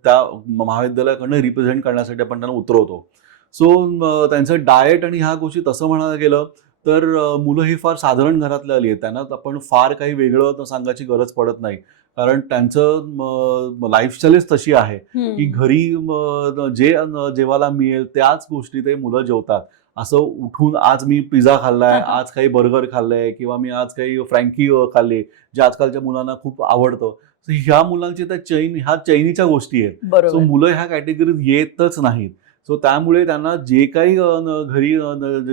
त्या महाविद्यालयाकडनं रिप्रेझेंट करण्यासाठी आपण त्यांना उतरवतो. सो त्यांचं डाएट आणि ह्या गोष्टी तसं म्हणायला गेलं तर मुलं ही फार साधारण घरातली आली आहेत, त्यांना आपण फार काही वेगळं सांगायची गरज पडत नाही, कारण त्यांचं लाईफस्टाईलच तशी आहे की घरी जे जेवायला मिळेल त्याच गोष्टी ते मुलं जेवतात. असं उठून आज मी पिझ्झा खाल्लाय, आज काही बर्गर खाल्लंय किंवा मी आज काही फ्रँकी खाल्ली, जे आजकालच्या मुलांना खूप आवडतं. ह्या मुलांची त्या ह्या चैनीच्या गोष्टी आहेत. सो मुलं ह्या कॅटेगरीत येतच नाहीत. सो त्यामुळे त्यांना जे काही घरी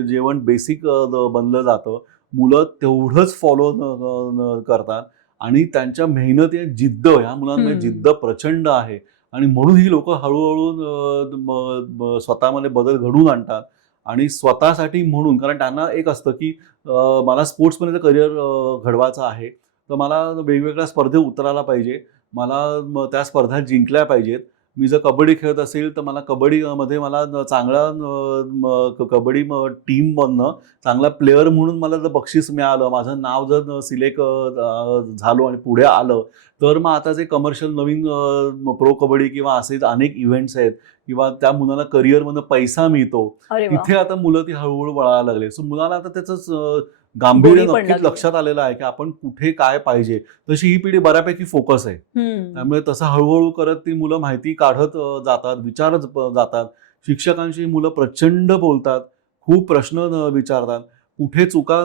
जेवण बेसिक बनलं जातं, मुलं तेवढंच फॉलो करतात आणि त्यांच्या मेहनती, जिद्द, ह्या मुलांमध्ये जिद्द प्रचंड आहे आणि म्हणून ही लोक हळूहळू स्वतःमध्ये बदल घडवून आणतात. आणि स्वतःसाठी म्हणून, कारण त्यांना एक असतं की मला स्पोर्ट्समध्ये करिअर घडवायचं आहे, तर मला वेगवेगळ्या स्पर्धेत उतरायला पाहिजे, मला त्या स्पर्धा जिंकल्या पाहिजेत, मी जर कबड्डी खेळत असेल तर मला कबड्डीमध्ये मला चांगला कबड्डी टीममधनं चांगला प्लेअर म्हणून मला जर बक्षीस मिळालं, माझं नाव जर सिलेक्ट झालो आणि पुढे आलं, तर मग आता जे कमर्शियल नवीन प्रो कबड्डी किंवा असेच अनेक इव्हेंट्स आहेत किंवा त्या मुलांना करिअरमधनं पैसा मिळतो, अरे वा. तिथे आता मुलं ती हळूहळू वळायला लागले. सो मुलांना आता त्याचं गांभीर्य गोडी पण नक्कीच लागली. लक्षात आलेलं आहे की आपण कुठे काय पाहिजे. तशी ही पिढी बऱ्यापैकी फोकस आहे. त्यामुळे तसं हळूहळू करत ती मुलं माहिती काढत जातात, विचारत जातात. शिक्षकांशी मुलं प्रचंड बोलतात, खूप प्रश्न विचारतात. कुठे चुका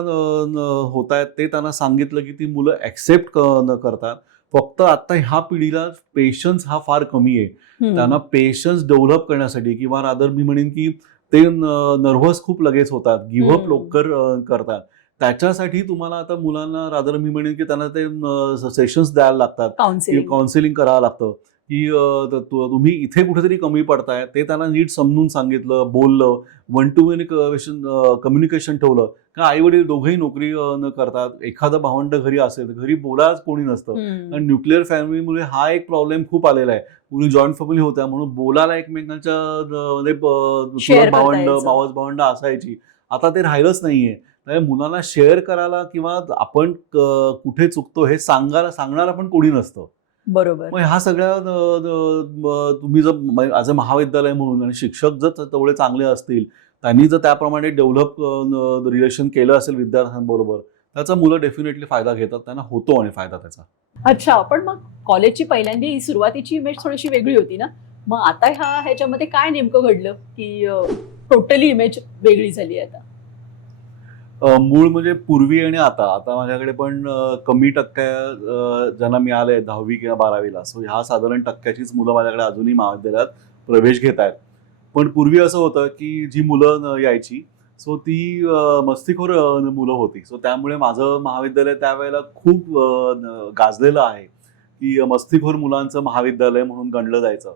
होत आहेत ते त्यांना सांगितलं की ती मुलं ॲक्सेप्ट करतात. फक्त आता ह्या पिढीला पेशन्स हा फार कमी आहे. त्यांना पेशन्स डेव्हलप करण्यासाठी किंवा रादर मी म्हणेन की ते नर्व्हस खूप लगेच होतात, गिव्हअप लवकर करतात. त्याच्यासाठी तुम्हाला आता मुलांना रादर मी म्हणेन की त्यांना ते सेशन्स द्यायला लागतात, काउन्सिलिंग करावं लागतं की तुम्ही इथे कुठेतरी कमी पडताय. ते त्यांना नीट समजून सांगितलं, बोललं, वन टू वन कम्युनिकेशन ठेवलं. का आई वडील दोघंही नोकरी न करतात, एखादं भावंड घरी असेल तर घरी बोलायला कोणी नसतं. कारण न्यूक्लिअर फॅमिलीमुळे हा एक प्रॉब्लेम खूप आलेला आहे. पूर्वी जॉईंट फॅमिली होत्या म्हणून बोलायला एकमेकांच्या Share करता भावंड यायचं. मावस भावंड असायची. आता ते राहिलंच नाहीये. त्यामुळे मुलांना शेअर करायला किंवा आपण कुठे चुकतो हे सांगणारा पण कोणी नसतं. बरोबर. मग ह्या सगळ्या तुम्ही जर ॲज अ महाविद्यालय म्हणून आणि शिक्षक जर तेवढे चांगले असतील, त्यांनी जर त्याप्रमाणे डेव्हलप रिलेशन केलं असेल विद्यार्थ्यांबरोबर, त्याचा मुलं डेफिनेटली फायदा घेतात. त्यांना होतो आणि फायदा त्याचा. अच्छा, पण मग कॉलेजची पहिल्यांदी सुरुवातीची इमेज थोडीशी वेगळी होती ना, मग आता ह्याच्यामध्ये काय नेमकं घडलं की टोटली इमेज वेगळी झाली आता? मूळ म्हणजे पूर्वी आणि आता माझ्याकडे पण कमी टक्के ज्यांना मिळाले 10वी किंवा 12वीला. सो ह्या साधारण टक्क्याचीच मुलं माझ्याकडे अजूनही महाविद्यालयात प्रवेश घेत आहेत. पण पूर्वी असं होतं की जी मुलं यायची सो ती मस्तीखोर मुलं होती. सो त्यामुळे माझं महाविद्यालय त्यावेळेला खूप गाजलेलं आहे की मस्तीखोर मुलांचं महाविद्यालय म्हणून गणलं जायचं.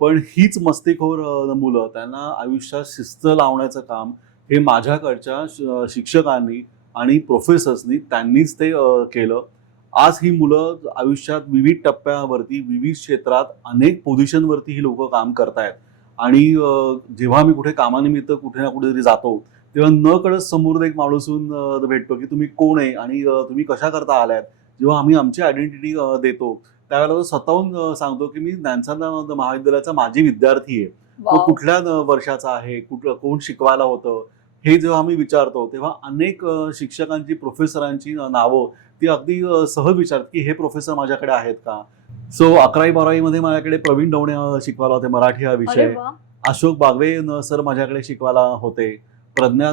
पण हीच मस्तीखोर मुलं त्यांना आयुष्यात शिस्त लावण्याचं काम हे माझ्याकडच्या शिक्षकांनी आणि प्रोफेसर्सनी त्यांनीच ते केलं. आज ही मुलं आयुष्यात विविध टप्प्यावरती, विविध क्षेत्रात, अनेक पोझिशनवरती ही लोक काम करतायत. आणि जेव्हा मी कुठे कामानिमित्त कुठे ना कुठेतरी जातो तेव्हा न कळत समोर एक माणूस येऊन भेटतो की तुम्ही कोण आहे आणि तुम्ही कशा करता आलात. जेव्हा आम्ही आमची आयडेंटिटी देतो त्यावेळेला तो स्वतःहून सांगतो की मी ज्ञानसाधना महाविद्यालयाचा माजी विद्यार्थी आहे. तो कुठल्या वर्षाचा आहे, कोण शिकवायला होतं हे जेव्हा आम्ही विचारतो तेव्हा अनेक शिक्षकांची, प्रोफेसरांची नावं ती अगदी सहज विचारतात की हे प्रोफेसर माझ्याकडे आहेत का. सो 11वी-12वीमध्ये माझ्याकडे प्रवीण डवणे शिकवायला होते मराठी हा विषय. अशोक बागवे सर माझ्याकडे शिकवायला होते. प्रज्ञा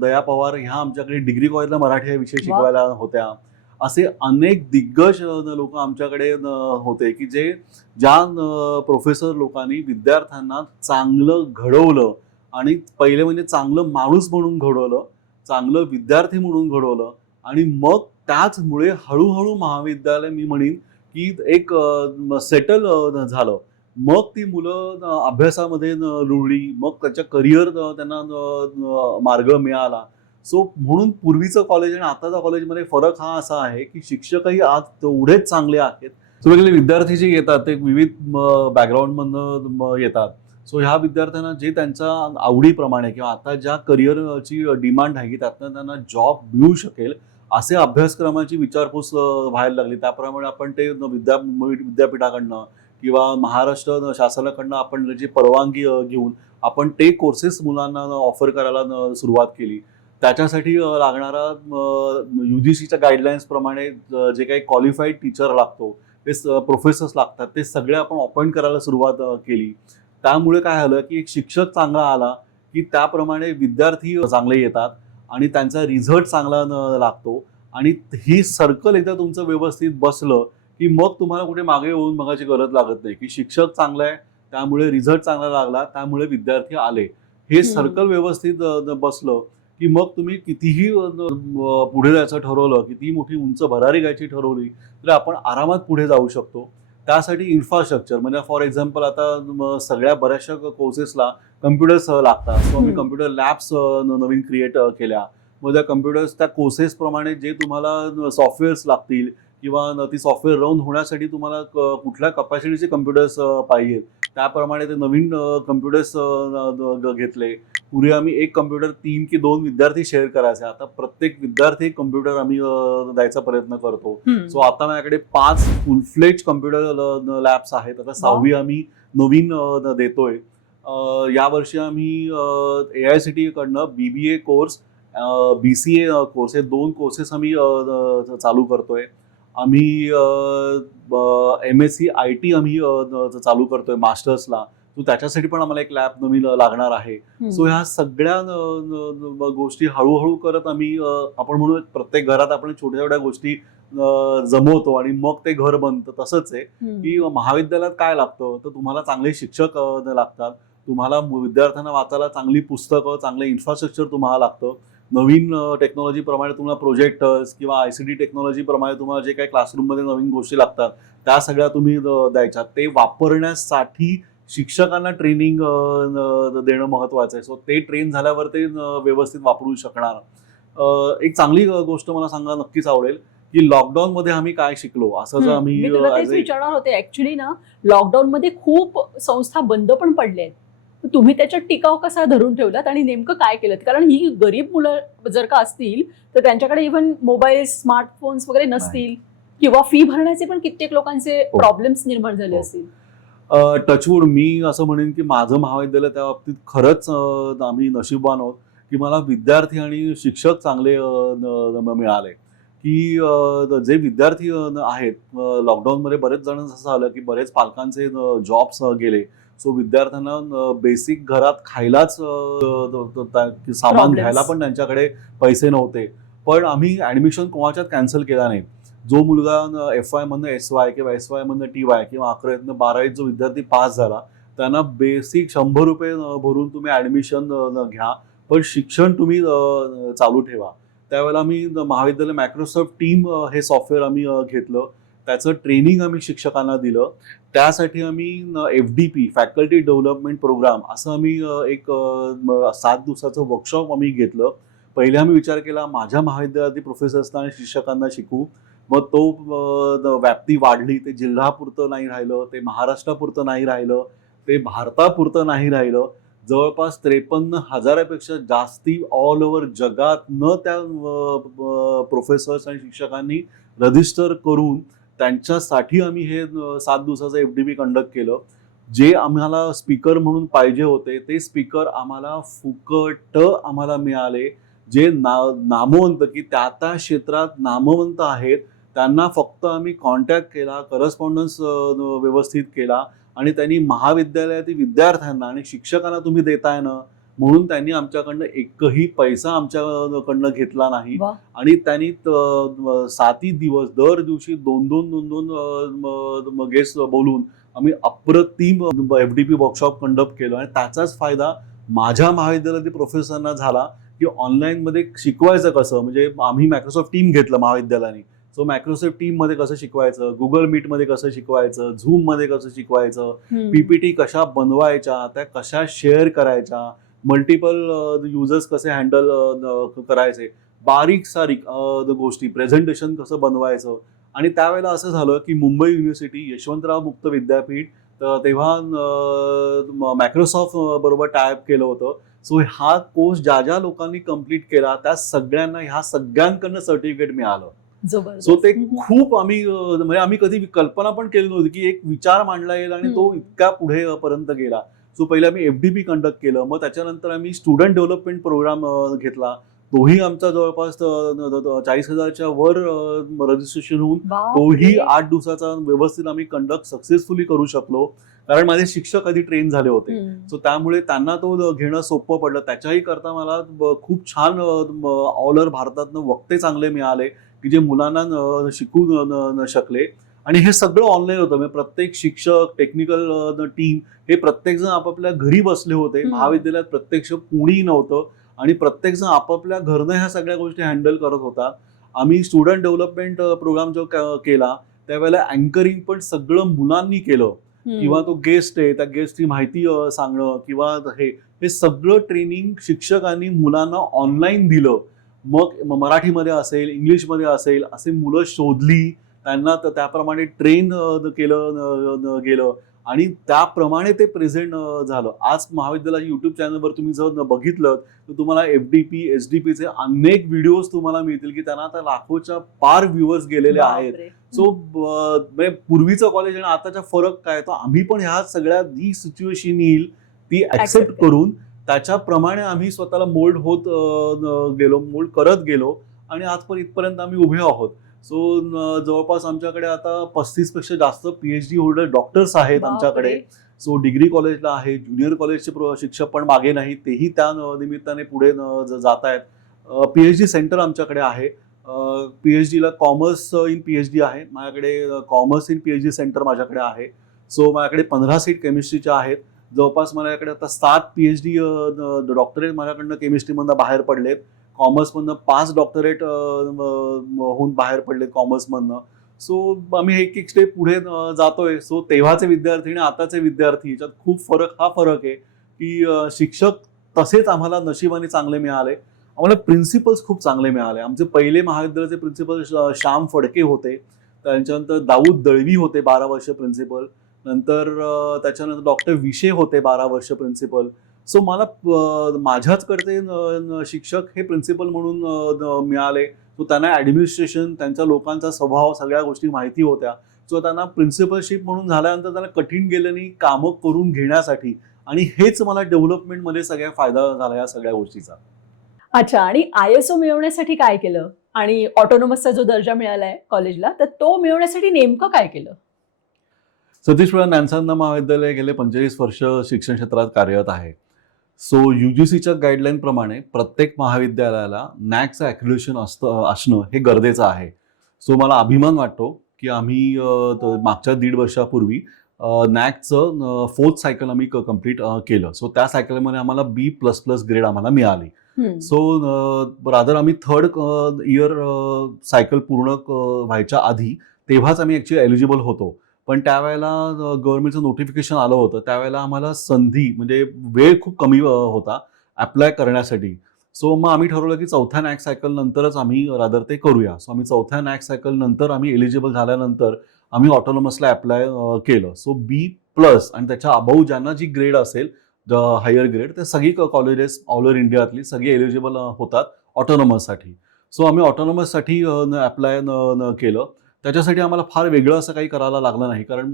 दया पवार ह्या आमच्याकडे डिग्री कॉलेजला मराठी हा विषय शिकवायला होत्या. असे अनेक दिग्गज लोक आमच्याकडे होते की ज्या प्रोफेसर लोकांनी विद्यार्थ्यांना चांगलं घडवलं आणि पहिले म्हणजे चांगलं माणूस म्हणून घडवलं, चांगलं विद्यार्थी म्हणून घडवलं. आणि मग त्याचमुळे हळूहळू महाविद्यालय मी म्हणेन की एक सेटल झालं. मग ती मुलं अभ्यासामध्ये रुळली, मग त्याच्या करिअर त्यांना मार्ग मिळाला. सो म्हणून पूर्वीचं कॉलेज आणि आताच्या कॉलेजमध्ये फरक हा असा आहे की शिक्षकही आज तेवढेच चांगले आहेत. सो वेगळे विद्यार्थी जे येतात ते विविध बॅकग्राऊंडमधनं येतात. सो ह्या विद्यार्थ्यांना जे त्यांच्या आवडीप्रमाणे किंवा आता ज्या करिअरची डिमांड आहे की त्यातनं त्यांना जॉब मिळू शकेल असे अभ्यासक्रमाची विचारपूस व्हायला लागली. त्याप्रमाणे आपण ते विद्यापीठाकडनं किंवा महाराष्ट्र शासनाकडनं आपण जी परवानगी घेऊन आपण ते कोर्सेस मुलांना ऑफर करायला सुरुवात केली. त्याच्यासाठी लागणारा UGCच्या गाईडलाईन्स प्रमाणे जे काही क्वालिफाईड टीचर लागतो, ते प्रोफेसर्स लागतात, ते सगळे आपण अपॉइंट करायला सुरुवात केली. त्यामुळे काय झालं की एक शिक्षक चांगला आला की त्याप्रमाणे विद्यार्थी चांगले येतात आणि त्यांचा रिझल्ट चांगला लागतो. आणि ही सर्कल एकदा तुमचं व्यवस्थित बसलं की मग तुम्हाला कुठे मागे येऊन बघायची गरज लागत नाही की शिक्षक चांगला आहे त्यामुळे रिझल्ट चांगला लागला त्यामुळे विद्यार्थी आले. हे सर्कल व्यवस्थित बसलं की मग तुम्ही कितीही पुढे जायचं ठरवलं, कितीही मोठी उंच भरारी घ्यायची ठरवली तर आपण आरामात पुढे जाऊ शकतो. त्यासाठी इन्फ्रास्ट्रक्चर म्हणजे फॉर एक्झाम्पल आता सगळ्या बऱ्याचशा कोर्सेसला कम्प्युटर्स लागतात. सो आम्ही कम्प्युटर लॅब्स नवीन क्रिएट केल्या. मग त्या कम्प्युटर्स त्या कोर्सेसप्रमाणे जे तुम्हाला सॉफ्टवेअर्स लागतील किंवा ती सॉफ्टवेअर रन होण्यासाठी तुम्हाला कुठल्या कपॅसिटीचे कम्प्युटर्स पाहिजेत त्याप्रमाणे ते नवीन कम्प्युटर्स घेतले. पूर्वी आम्ही एक कम्प्युटर 3 की 2 विद्यार्थी शेअर करायचे, आता प्रत्येक विद्यार्थी एक कम्प्युटर आम्ही द्यायचा प्रयत्न करतो. सो आता माझ्याकडे 5 फुल फ्लेज कम्प्युटर लॅब्स आहेत. आता 6वी आम्ही नवीन देतोय. यावर्षी आम्ही AICTE कडनं BBA कोर्स, BCA कोर्स, हे 2 कोर्सेस आम्ही चालू करतोय. आम्ही MSc IT आम्ही चालू करतोय मास्टर्सला. सो त्याच्यासाठी पण आम्हाला एक लॅब नवीन लागणार आहे. सो ह्या सगळ्या गोष्टी हळूहळू करत आम्ही, आपण म्हणू प्रत्येक घरात आपण छोट्या छोट्या गोष्टी जमवतो आणि मग ते घर बनतं. तसंच आहे की महाविद्यालयात काय लागतं, तर तुम्हाला चांगले शिक्षक लागतात, तुम्हाला विद्यार्थ्यांना वाचायला चांगली पुस्तकं, चांगलं इन्फ्रास्ट्रक्चर तुम्हाला लागतं. नवीन टेक्नॉलॉजीप्रमाणे तुम्हाला प्रोजेक्टर्स किंवा ICT टेक्नॉलॉजीप्रमाणे तुम्हाला जे काही क्लासरूममध्ये नवीन गोष्टी लागतात त्या सगळ्या तुम्ही द्यायच्या. ते वापरण्यासाठी शिक्षकांना ट्रेनिंग देणं महत्वाचं आहे. सो ते ट्रेन झाल्यावर ते व्यवस्थित वापरू शकणार. एक चांगली गोष्ट मला सांगा नक्कीच आवडेल की लॉकडाऊन मध्ये आम्ही काय शिकलो. असं जर आम्ही मी तुला तेच विचारणार होते. ऍक्च्युली ना, लॉकडाऊन मध्ये खूप संस्था बंद पण पडल्या आहेत. तुम्ही त्याच्यात टिकाव कसा धरून ठेवलात आणि नेमकं काय केलं? कारण ही गरीब मुलं जर का असतील तर त्यांच्याकडे इव्हन मोबाईल, स्मार्टफोन्स वगैरे नसतील किंवा फी भरण्याचे पण कित्येक लोकांचे प्रॉब्लेम्स निर्माण झाले असतील. टचवूड मी असं म्हणेन की माझं महाविद्यालय त्या बाबतीत खरंच आम्ही नशीबवान आहोत की मला विद्यार्थी आणि शिक्षक चांगले मिळाले. की जे विद्यार्थी आहेत, लॉकडाऊनमध्ये बरेच जण असं झालं की बरेच पालकांचे जॉब्स गेले. सो विद्यार्थ्यांना बेसिक घरात खायलाच सामान घ्यायला पण त्यांच्याकडे पैसे नव्हते. पण आम्ही ऍडमिशन कोणाच्यात कॅन्सल केला नाही. जो मुलगा FY मधनं SY किंवा SY मधनं TY किंवा 11वीतनं 12वीत जो विद्यार्थी पास झाला त्यांना बेसिक 100 रुपये भरून तुम्ही ऍडमिशन घ्या, पण शिक्षण तुम्ही चालू ठेवा. त्यावेळेला आम्ही महाविद्यालय मायक्रोसॉफ्ट टीम हे सॉफ्टवेअर आम्ही घेतलं. त्याचं ट्रेनिंग आम्ही शिक्षकांना दिलं. त्यासाठी आम्ही FDP फॅकल्टी डेव्हलपमेंट प्रोग्राम असं आम्ही एक 7 दिवसाचं वर्कशॉप आम्ही घेतलं. पहिले आम्ही विचार केला माझ्या महाविद्यालयातील प्रोफेसर्सना आणि शिक्षकांना शिकू. मग तो व्याप्ती वाढली. ते जिल्हापुरतं नाही राहिलं, ते महाराष्ट्रापुरतं नाही राहिलं, ते भारतापुरतं नाही राहिलं. जवळपास 53,000पेक्षा जास्ती ऑल ओव्हर जगातनं त्या प्रोफेसर्स आणि शिक्षकांनी रजिस्टर करून त्यांच्यासाठी आम्ही हे 7 दिवसाचं FDP कंडक्ट केलं. जे आम्हाला स्पीकर म्हणून पाहिजे होते ते स्पीकर आम्हाला फुकट आम्हाला मिळाले. जे नामवंत की त्या क्षेत्रात नामवंत आहेत त्यांना फक्त आम्ही कॉन्टॅक्ट केला, करस्पॉन्डन्स व्यवस्थित केला आणि त्यांनी महाविद्यालयातील विद्यार्थ्यांना आणि शिक्षकांना तुम्ही देताय ना म्हणून त्यांनी आमच्याकडनं एकही पैसा आमच्याकडनं घेतला नाही. आणि त्यांनी 7 दिवस दर दिवशी 2-2 गेस्ट बोलून आम्ही अप्रतिम FDP वर्कशॉप कंडक्ट केलं. आणि त्याचाच फायदा माझ्या महाविद्यालयातील प्रोफेसरना झाला की ऑनलाईनमध्ये शिकवायचं कसं. म्हणजे आम्ही मायक्रोसॉफ्ट टीम घेतलं महाविद्यालयाने. सो मायक्रोसॉफ्ट टीम मध्ये कसं शिकवायचं, गुगल मीट मध्ये कसं शिकवायचं, झूम मध्ये कसं शिकवायचं, PPT कशा बनवायच्या, त्या कशा शेअर करायच्या, मल्टिपल युजर्स कसे हँडल करायचे, बारीक सारीक गोष्टी, प्रेझेंटेशन कसं बनवायचं. आणि त्यावेळेला असं झालं की मुंबई युनिव्हर्सिटी, यशवंतराव मुक्त विद्यापीठ तेव्हा मायक्रोसॉफ्ट बरोबर टायअप केलं होतं. सो हा कोर्स ज्या ज्या लोकांनी कम्प्लीट केला त्या सगळ्यांना ह्या सगळ्यांकडनं सर्टिफिकेट मिळालं. सो ते खूप आम्ही म्हणजे आम्ही कधी कल्पना पण केली नव्हती की एक विचार मांडला येईल आणि तो इतक्या पुढे पर्यंत गेला. सो पहिले आम्ही FDP कंडक्ट केलं. मग त्याच्यानंतर आम्ही स्टुडंट डेव्हलपमेंट प्रोग्राम घेतला. तोही आमचा जवळपास 40,000च्या वर रजिस्ट्रेशन होऊन तोही 8 दिवसाचा व्यवस्थित आम्ही कंडक्ट सक्सेसफुली करू शकलो. कारण माझे शिक्षक आधी ट्रेन झाले होते. सो त्यामुळे त्यांना तो घेणं सोपं पडलं. त्याच्याही करता मला खूप छान ऑल ओव्हर भारतातनं वक्ते चांगले मिळाले की जे मुलांना शिकू शकले. आणि हे सगळं ऑनलाईन होतं. म्हणजे प्रत्येक शिक्षक, टेक्निकल टीम हे प्रत्येक जण आपापल्या घरी बसले होते. महाविद्यालयात प्रत्यक्ष कोणीही नव्हतं आणि प्रत्येक जण आपापल्या घरनं ह्या सगळ्या गोष्टी हँडल करत होता. आम्ही स्टुडंट डेव्हलपमेंट प्रोग्राम जो केला त्यावेळेला अँकरिंग पण सगळं मुलांनी केलं. किंवा तो गेस्ट आहे त्या गेस्टची माहिती सांगणं किंवा हे सगळं ट्रेनिंग शिक्षकांनी मुलांना ऑनलाईन दिलं. मग मराठीमध्ये असेल, इंग्लिशमध्ये असेल, असे मुलं शोधली, त्यांना त्याप्रमाणे ट्रेन केलं गेलं आणि त्याप्रमाणे ते प्रेझेंट झालं. आज महाविद्यालयाच्या युट्यूब चॅनलवर तुम्ही जर बघितलं तर तुम्हाला FDP SDP चे अनेक व्हिडिओज तुम्हाला मिळतील की त्यांना आता लाखोच्या पार व्ह्युअर्स गेलेले आहेत. बापरे. सो म्हणजे पूर्वीचं कॉलेज आणि आताचा फरक काय, तर आम्ही पण ह्या सगळ्या जी सिच्युएशन येईल ती ऍक्सेप्ट Accept करून त्याच्याप्रमाणे आम्ही स्वतःला मोल्ड होत गेलो, मोल्ड करत गेलो आणि आजपर्यंत इथपर्यंत आम्ही उभे आहोत. सो जवळपास आमच्याकडे आता 35 पेक्षा जास्त PhD होल्डर डॉक्टर्स आहेत आमच्याकडे. बापरे. सो डिग्री कॉलेजला आहे, ज्युनियर कॉलेजचे शिक्षक पण मागे नाही, तेही त्या निमित्ताने पुढे जात आहेत. PhD सेंटर आमच्याकडे आहे. PhDला कॉमर्स इन PhD आहे माझ्याकडे, कॉमर्स इन PhD सेंटर माझ्याकडे आहे. सो माझ्याकडे 15 सीट केमिस्ट्रीच्या आहेत. जवळपास माझ्याकडे आता 7 PhD डॉक्टरेट माझ्याकडनं केमिस्ट्रीमधनं बाहेर पडलेत. कॉमर्समधनं 5 डॉक्टरेट होऊन बाहेर पडलेत कॉमर्समधनं. सो आम्ही एक एक स्टेप पुढे जातोय. सो तेव्हाचे विद्यार्थी आणि आताचे विद्यार्थी याच्यात खूप फरक आहे की शिक्षक तसेच आम्हाला नशिबाने चांगले मिळाले. आम्हाला प्रिन्सिपल्स खूप चांगले मिळाले. आमचे पहिले महाविद्यालयाचे प्रिन्सिपल श्याम फडके होते. त्यांच्यानंतर दाऊद दळवी होते 12 वर्ष प्रिन्सिपल. नंतर त्याच्यानंतर डॉक्टर विशे होते 12 वर्ष प्रिन्सिपल. सो मला माझ्याचकडचे शिक्षक हे प्रिन्सिपल म्हणून मिळाले. सो त्यांना ऍडमिनिस्ट्रेशन, त्यांच्या लोकांचा स्वभाव, सगळ्या गोष्टी माहिती होत्या. सो त्यांना प्रिन्सिपलशिप म्हणून झाल्यानंतर त्यांना कठीण गेलं नाही कामं करून घेण्यासाठी. आणि हेच मला डेव्हलपमेंटमध्ये सगळ्या फायदा झाला या सगळ्या गोष्टीचा. अच्छा, आणि ISO मिळवण्यासाठी काय केलं आणि ऑटोनॉमसचा जो दर्जा मिळालाय कॉलेजला तर तो मिळवण्यासाठी नेमकं काय केलं? सतीश प्रधान ज्ञानसाधना महाविद्यालय गेले 45 वर्ष शिक्षण क्षेत्रात कार्यरत आहे. सो UGCच्या गाईडलाईन प्रमाणे प्रत्येक महाविद्यालयाला NAACचं ॲक्रिडिटेशन असणं हे गरजेचं आहे. सो मला अभिमान वाटतो की आम्ही मागच्या 1.5 वर्षापूर्वी NAACचं 4th सायकल आम्ही कम्प्लीट केलं. सो त्या सायकलमध्ये आम्हाला B++ ग्रेड आम्हाला मिळाली. सो रादर आम्ही 3rd इयर सायकल पूर्ण व्हायच्या आधी तेव्हाच आम्ही ॲक्च्युली एलिजिबल होतो. पण त्यावेळेला गव्हर्नमेंटचं नोटिफिकेशन आलं होतं. त्यावेळेला आम्हाला संधी म्हणजे वेळ खूप कमी होता अप्लाय करण्यासाठी. सो मग आम्ही ठरवलं की 4थ्या NAAC सायकल नंतरच आम्ही रादर ते करूया. सो आम्ही 4थ्या NAAC सायकल नंतर आम्ही एलिजिबल झाल्यानंतर आम्ही ऑटोनॉमसला अप्लाय केलं. सो B+ आणि त्याच्या अबाऊ ज्यांना जी ग्रेड असेल हायर ग्रेड, ते सगळी कॉलेजेस ऑल ओव्हर इंडियातली सगळी एलिजिबल होतात ऑटोनॉमससाठी. सो आम्ही ऑटोनॉमससाठी अप्लाय केलं. त्याच्यासाठी आम्हाला फार वेगळं असं काही करायला लागलं नाही, कारण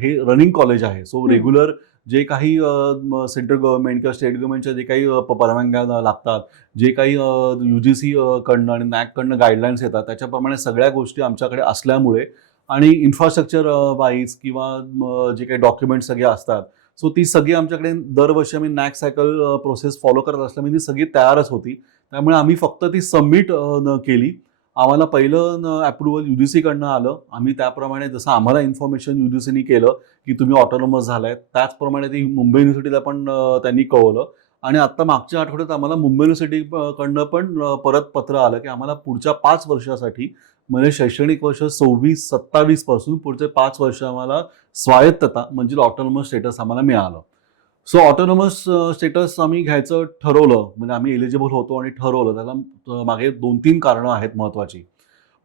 हे रनिंग कॉलेज आहे. सो रेग्युलर जे काही सेंट्रल गव्हर्नमेंट किंवा स्टेट गव्हर्नमेंटच्या जे काही परवानग्या लागतात, जे काही UGC कडनं आणि NAAC कडनं गाईडलाईन्स येतात, त्याच्याप्रमाणे सगळ्या गोष्टी आमच्याकडे असल्यामुळे आणि इन्फ्रास्ट्रक्चर वाईज किंवा जे काही डॉक्युमेंट सगळे असतात, सो ती सगळी आमच्याकडे दरवर्षी आम्ही NAAC सायकल प्रोसेस फॉलो करत असल्यामुळे ती सगळी तयारच होती. त्यामुळे आम्ही फक्त ती सबमिट केली. आम्हाला पहिलं अप्रुव्हल UGC कडनं आलं. आम्ही त्याप्रमाणे जसं आम्हाला इन्फॉर्मेशन UGCनी केलं की तुम्ही ऑटोनॉमस झालाय, त्याचप्रमाणे ती मुंबई युनिव्हर्सिटीला पण त्यांनी कळवलं. आणि आता मागच्या आठवड्यात आम्हाला मुंबई युनिव्हर्सिटी कडनं पण परत पत्र आलं की आम्हाला पुढच्या 5 वर्षासाठी, म्हणजे शैक्षणिक वर्ष 26-27 पासून पुढचे 5 वर्ष आम्हाला स्वायत्तता म्हणजे ऑटोनॉमस स्टेटस आम्हाला मिळालं. सो ऑटोनॉमस स्टेटस आम्ही घ्यायचं ठरवलं, म्हणजे आम्ही एलिजिबल होतो आणि ठरवलं. त्याला मागे 2-3 कारणं आहेत महत्त्वाची.